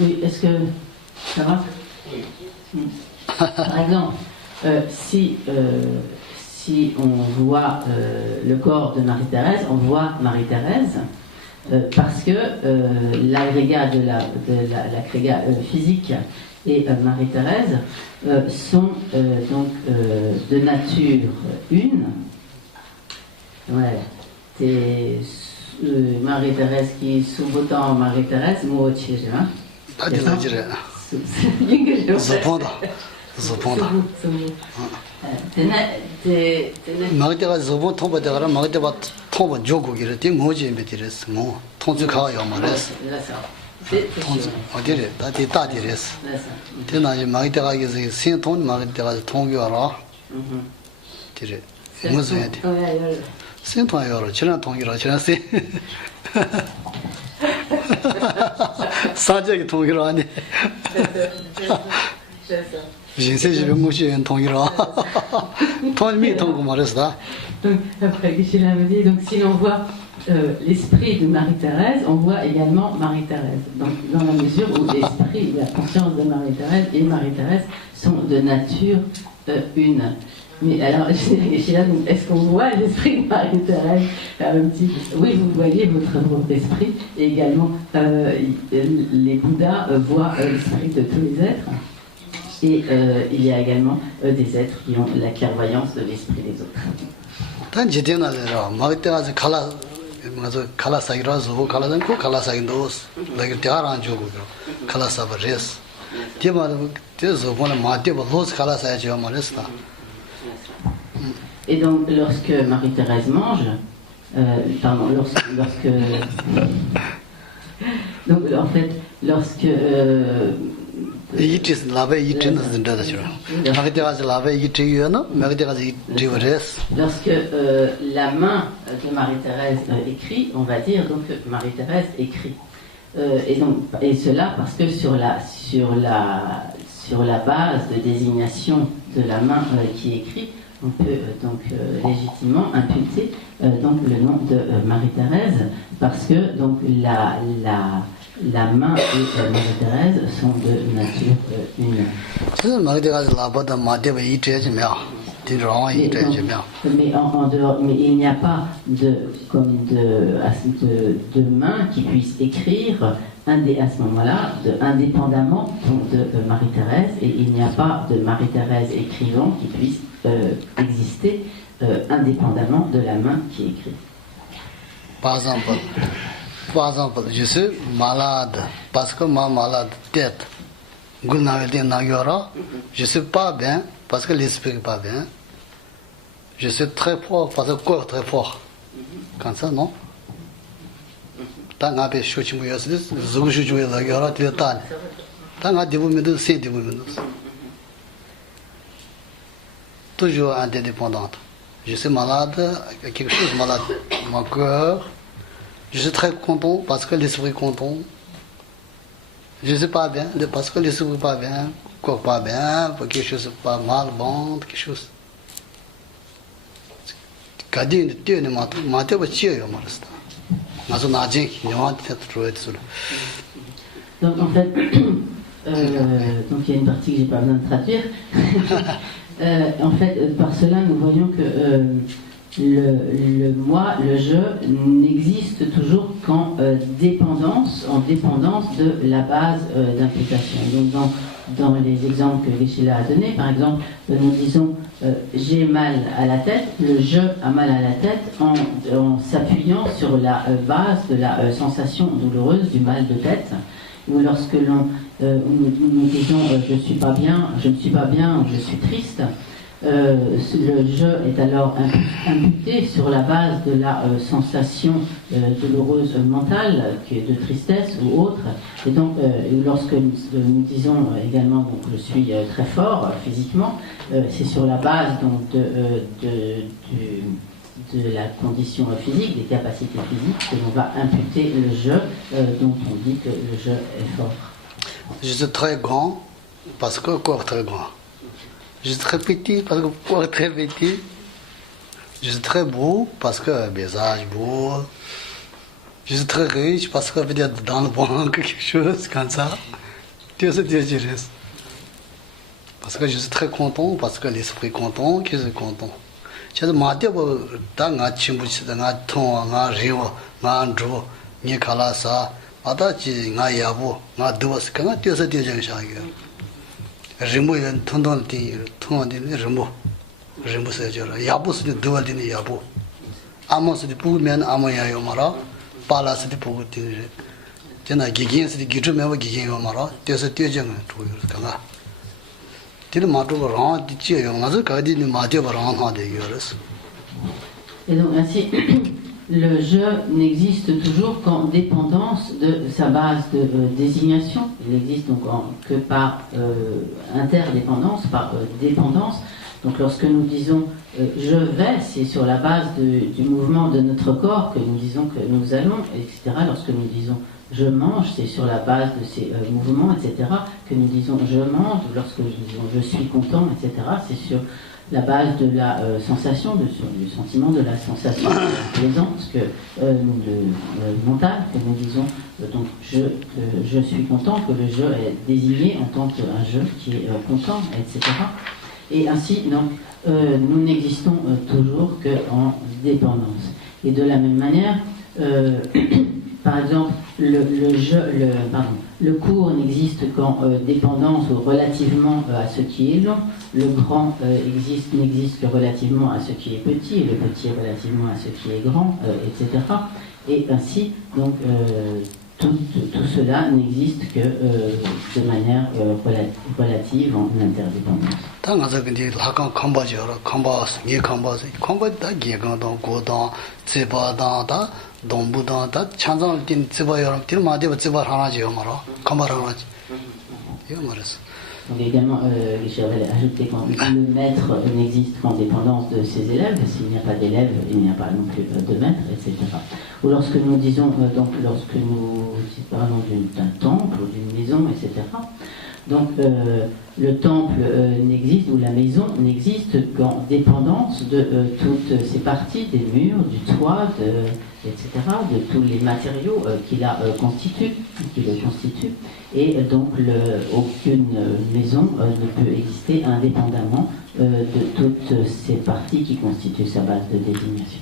oui, est-ce que ça va? Par exemple, si on voit le corps de Marie-Thérèse, on voit Marie-Thérèse parce que l'agrégat de l'agrégat physique et Marie-Thérèse sont donc de nature une. Ouais, c'est Marie-Thérèse qui sous-botant Marie-Thérèse, moi aussi, hein. Magdega zobo tomba degara magdega tomba jogo gire ti moji mbetires mo tonzu ka yo mares tonzu odire da ti ta dires tena je magdega ge sin ton magdega tong yo ra dire muzo yade sin ton yo ra chira tong yo ra chira se saje ge tong yo ra ni Après Guichela me dit, donc si l'on voit l'esprit de Marie-Thérèse, on voit également Marie-Thérèse. Donc dans la mesure où l'esprit, la conscience de Marie-Thérèse et Marie-Thérèse sont de nature une. Mais alors, Guichela, est-ce qu'on voit l'esprit de Marie-Thérèse? Oui, vous voyez votre propre esprit, et également les Bouddhas voient l'esprit de tous les êtres. Et il y a également des êtres qui ont la clairvoyance de l'esprit des autres. Et donc, lorsque Marie-Thérèse mange, donc en fait, lorsque lorsque la main de Marie-Thérèse écrit, on va dire donc Marie-Thérèse écrit. Et cela parce que sur la base de désignation de la main qui écrit, on peut donc légitimement imputer donc le nom de Marie-Thérèse parce que donc la main et Marie-Thérèse sont de nature une. Mais en dehors, mais il n'y a pas de main qui puisse écrire à ce moment-là, indépendamment de Marie-Thérèse, et il n'y a pas de Marie-Thérèse écrivant qui puisse exister indépendamment de la main qui écrit. Par exemple, je suis malade parce que ma malade tête, je suis pas bien parce que l'esprit n'est pas bien. Je suis très fort parce que le corps est très fort. Comme ça, non? Tant que je suis là, je suis là, toujours interdépendante. Je suis malade, quelque chose malade, mon cœur. Je suis très content parce que l'esprit est content. Je ne suis pas bien parce que l'esprit n'est pas bien, corps pas bien, quelque chose pas mal, bon, quelque chose. Donc en fait, donc il y a une partie que j'ai pas besoin de traduire. En fait, par cela, nous voyons que le moi, le je, n'existe toujours qu'en dépendance de la base d'implication. Donc dans les exemples que Geshe-la a donnés, par exemple, nous disons j'ai mal à la tête, le je a mal à la tête en s'appuyant sur la base de la sensation douloureuse du mal de tête, ou lorsque nous disons je ne suis pas bien, je suis triste, le je est alors imputé sur la base de la sensation douloureuse mentale, qui est de tristesse ou autre. Et donc, lorsque nous disons également donc, je suis très fort physiquement, c'est sur la base donc, de la condition physique, des capacités physiques, que l'on va imputer le je, dont on dit que le je est fort. Je suis très grand parce que le corps est très grand. Je suis très petit parce que le corps est très petit. Je suis très beau parce que le visage est beau. Je suis très riche parce que peut-être dans le banque quelque chose comme ça. Parce que je suis très content parce que l'esprit est content, que je suis content. Je suis maté dans un chimbuchi, dans un ton, dans un rivo, dans un jour, ni kalasa, adachi, dans un yabo, dans un dos, quand on tient ce diagnostic. Rimbo est tondon de rimbo. Rimbo c'est dur. Yabo c'est de doual de yabo. Amo c'est de poumen, amo yayo mara. Pala c'est de pougot de. Tiens, gigien c'est de gitu meva gigien mara. Tiens c'est tiens tout kanga. Tiens mato rang de tiens yo. Nazo kadi ni matio rang ha de yoras. Et donc ainsi, le je n'existe toujours qu'en dépendance de sa base de désignation. Il n'existe donc que par interdépendance, par dépendance. Donc lorsque nous disons je vais, c'est sur la base du mouvement de notre corps que nous disons que nous allons, etc. Lorsque nous disons je mange, c'est sur la base de ces mouvements, etc. que nous disons je mange. Lorsque nous disons je suis content, etc. c'est sur la base de la sensation, du sentiment de la sensation plaisante, mentale, que nous disons, donc je suis content, que le je est désigné en tant qu'un je qui est content, etc. Et ainsi, donc, nous n'existons toujours qu'en dépendance. Et de la même manière, par exemple, le court n'existe qu'en dépendance ou relativement à ce qui est long. Le grand n'existe que relativement à ce qui est petit, et le petit est relativement à ce qui est grand, etc. Et ainsi, donc, tout cela n'existe que de manière relative en interdépendance. Donc également, je voudrais ajouter que le maître n'existe qu'en dépendance de ses élèves. S'il n'y a pas d'élèves, il n'y a pas non plus de maître, etc. Ou lorsque nous disons, lorsque nous parlons d'un temple ou d'une maison, etc. Donc le temple n'existe, ou la maison n'existe qu'en dépendance de toutes ces parties, des murs, du toit, etc., de tous les matériaux qui le constituent. Et donc aucune maison ne peut exister indépendamment de toutes ces parties qui constituent sa base de désignation.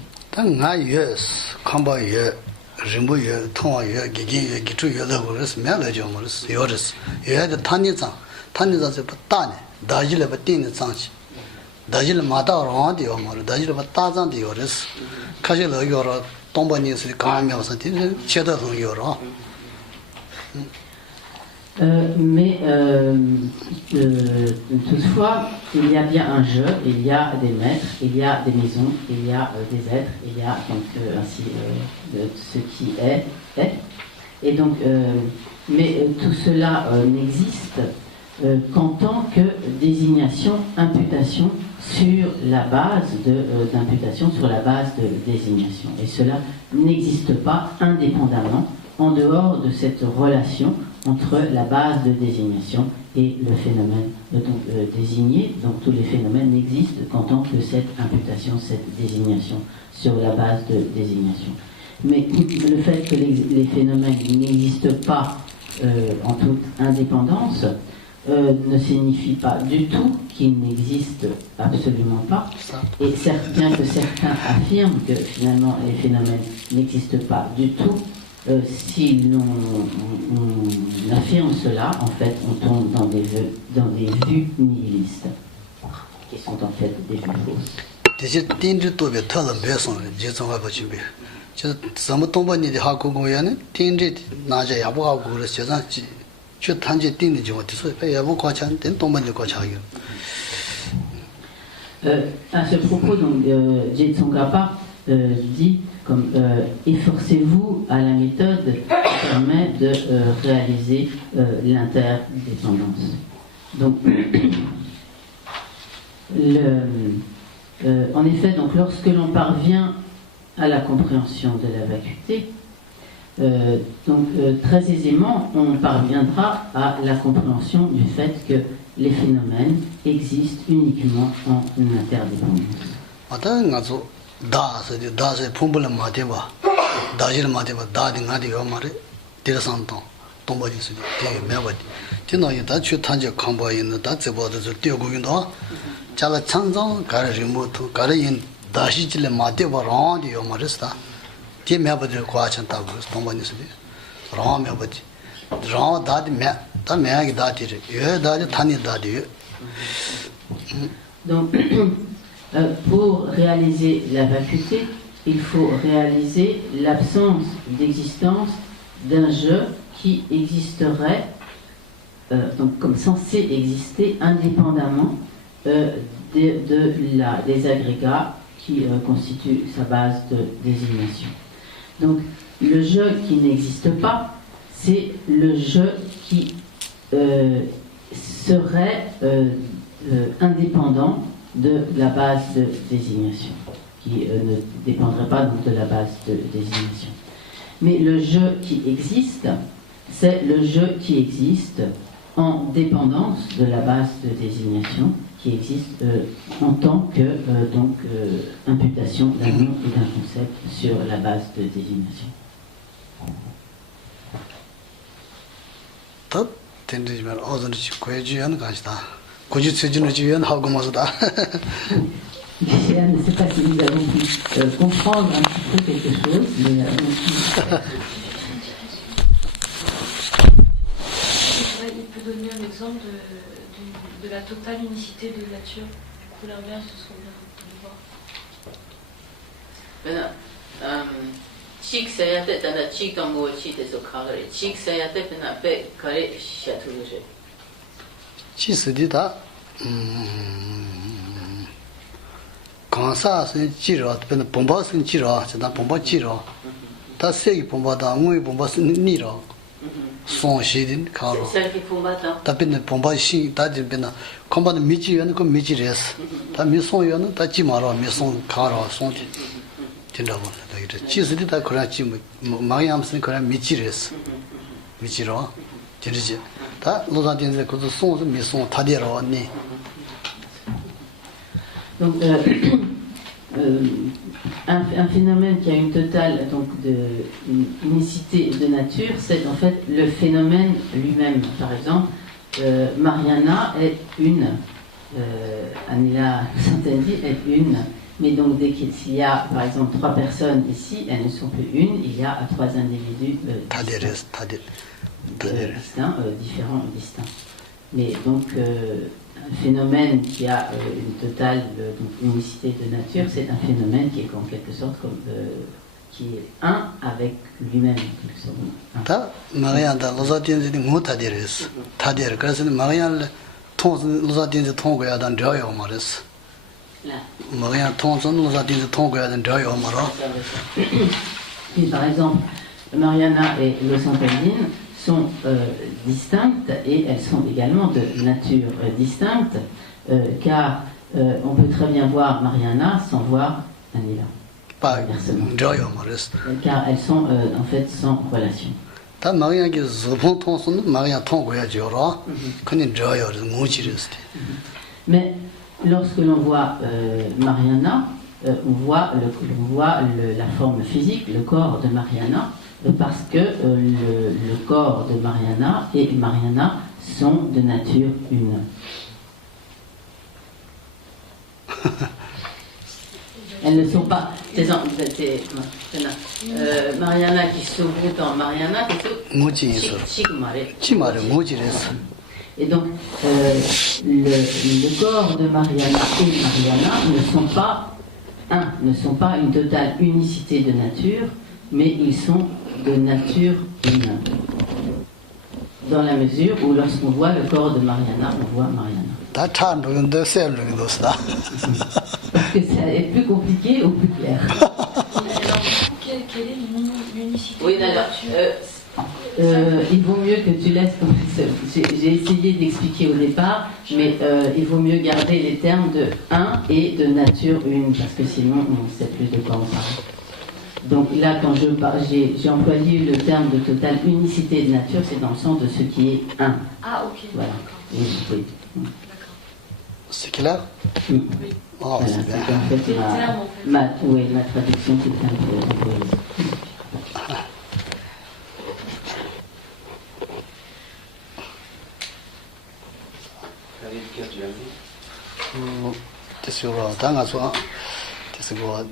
Mais toutefois, il y a bien un je, il y a des maîtres, il y a des maisons, il y a des êtres, il y a donc ainsi ce qui est. Et donc, mais tout cela n'existe qu'en tant que désignation, imputation sur la base d'imputation, sur la base de désignation. Et cela n'existe pas indépendamment, en dehors de cette relation entre la base de désignation et le phénomène désigné. Donc tous les phénomènes n'existent qu'en tant que cette imputation, cette désignation sur la base de désignation. Mais le fait que les phénomènes n'existent pas en toute indépendance ne signifie pas du tout qu'ils n'existent absolument pas. Et bien que certains affirment que finalement les phénomènes n'existent pas du tout, si on affirme cela, en fait, on tombe dans des vues nihilistes, qui sont en fait des vues fausses. À ce propos, donc, Je Tsongkhapa dit comme efforcez-vous à la méthode qui permet de réaliser l'interdépendance. Donc, en effet, donc, lorsque l'on parvient à la compréhension de la vacuité, très aisément, on parviendra à la compréhension du fait que les phénomènes existent uniquement en interdépendance. Donc, pour réaliser la vacuité, il faut réaliser l'absence d'existence d'un je qui existerait, donc comme censé exister indépendamment des agrégats qui constituent sa base de désignation. Donc, le je qui n'existe pas, c'est le je qui serait indépendant de la base de désignation, qui ne dépendrait pas donc de la base de désignation. Mais le je qui existe, c'est le je qui existe en dépendance de la base de désignation, qui existe en tant que imputation d'un nom et d'un concept sur la base de désignation. Je ne sais pas si nous avons pu comprendre un petit peu quelque chose, mais il peut donner un exemple de la totale unicité de nature, du coup l'inverse de ce qu'on vient de voir. Chik sayate tanda chika mo chi te so kagare chik sayate pena pe kare shatuje chi sidi da kansa sen jiro pena bomba sen jiro da bomba jiro da sei bomba da ngui bomba sen ni ro son shidin karo selfi bomba da pena bomba shi da jin pena komba mi ji yan ko mi ji res da mi son yan da ji ma ro mi son karo son ji tinda고 치스디 다 그렇지 마야암스는 그냥 미치레스 미치로 진리지 다 노자된데 그것도 송도 미송 다대로 언니. Donc un phénomène qui a une totale une unicité de nature, c'est en fait le phénomène lui-même. Par exemple, Mariana est une, Anila Santendi est une. Mais donc, dès qu'il y a, par exemple, 3 personnes ici, elles ne sont plus une, il y a 3 individus distincts, différents et distincts. Mais donc, un phénomène qui a une totale unicité de nature, c'est un phénomène qui est en quelque sorte qui est un avec lui-même, en quelque sorte. Et par exemple, Mariana et Los Angeles sont distinctes et elles sont également de nature distincte car on peut très bien voir Mariana sans voir Anila, 바 inversement. 저요 말했어. Car elles sont en fait sans relation. 다 마리아게 저번 통선 마리아 통고야 줘라. 근데 저요 무지르스. Mais lorsque l'on voit Mariana, on voit la forme physique, le corps de Mariana, parce que le corps de Mariana et Mariana sont de nature une. Elles ne sont pas. Mariana qui s'ouvre dans Mariana, 무지에서 치마를 무지르스. et donc, le corps de Mariana et Mariana ne sont pas une totale unicité de nature, mais ils sont de nature une. Dans la mesure où lorsqu'on voit le corps de Mariana, on voit Mariana. 다 찬르는데 셀르는도스다. Parce que ça est plus compliqué ou plus clair. Quelle est l'unicité Oui, de la alors, nature Il vaut mieux que tu laisses comme ça. J'ai essayé d'expliquer au départ, mais il vaut mieux garder les termes de un et de nature une, parce que sinon on ne sait plus de quoi on parle. Donc là, quand j'ai employé le terme de totale unicité de nature, c'est dans le sens de ce qui est un. Ah, ok. Voilà. D'accord. C'est clair? Oui. Oh, Voilà, c'est bien. c'est en fait C'est le terme, en fait. ma traduction qui est un peu employée. 됐어요. 당가서 됐고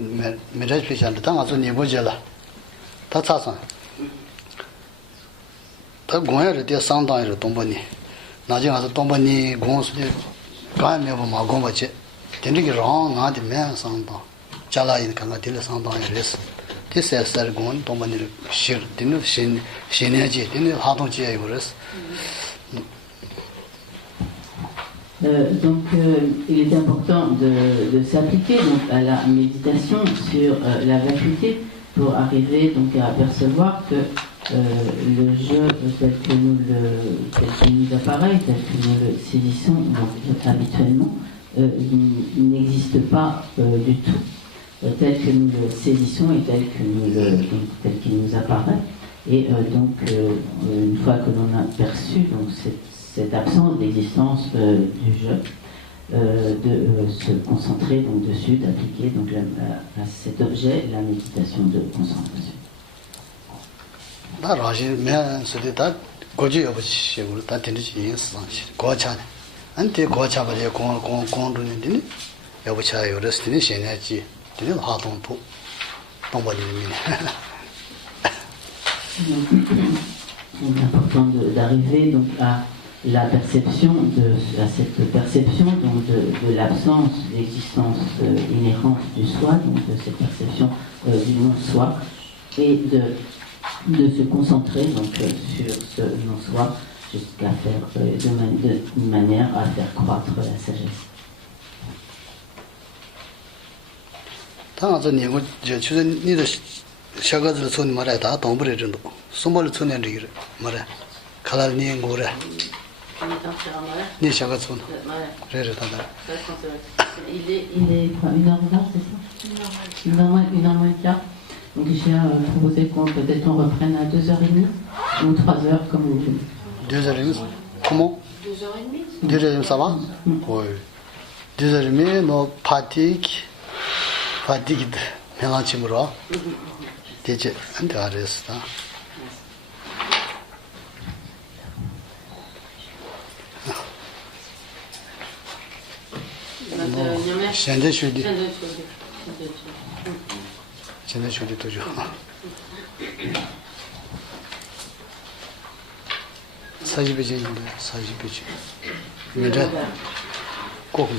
메레지 피찬데 당가서 니보제라. 다 차선. 다 공야를 대 상당히 동번이. 나중에 가서 동번이 공수에 가면 뭐 공부지. 되게 랑 나한테 맨 상당. 잘라인 간가 될 상당히 레스. 됐어요. 공 동번이를 실 되는 신내지 되는 하동지에 그랬어. Donc, il est important de s'appliquer donc, à la méditation sur la vacuité pour arriver donc, à apercevoir que le jeu tel qu'il nous apparaît, tel que nous le saisissons donc, habituellement, n'existe pas du tout tel que nous le saisissons et tel qu'il nous apparaît. Et donc, une fois que l'on a perçu donc, cette absence d'existence du jeu, de se concentrer donc, dessus, d'appliquer donc, à cet objet la méditation de concentration. Il est important d'arriver donc à la perception à cette perception donc de l'absence d'existence inhérente du soi, donc de cette perception du non-soi, et de se concentrer donc sur ce non-soi jusqu'à faire de manière à faire croître la sagesse. Il est 1h20, c'est ça? 1h20. Donc j'ai proposé qu'on peut-être on reprenne à 2h30 ou 3h comme vous voulez. 2h30? Comment? 2h30. 2h30 ça va? Oui. 2h30 no fatigue mélanchim으로 되지 않다 그랬어. 현재 휴디. 현재 휴디 도죠. 사지베지인데 사지베지. 미래 꼭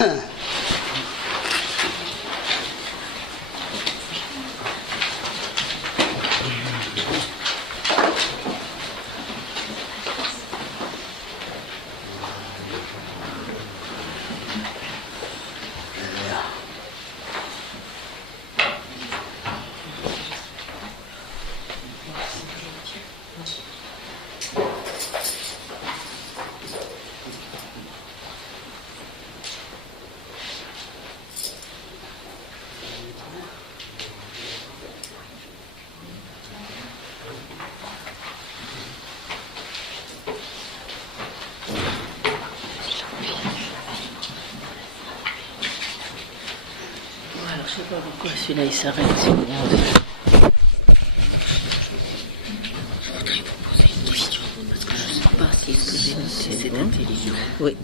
Alors, je sais pas pourquoi celui-là il s'arrête. C'est bon. Je voudrais vous poser une question parce que je ne sais pas si ce que j'ai noté c'est intelligent. Oui.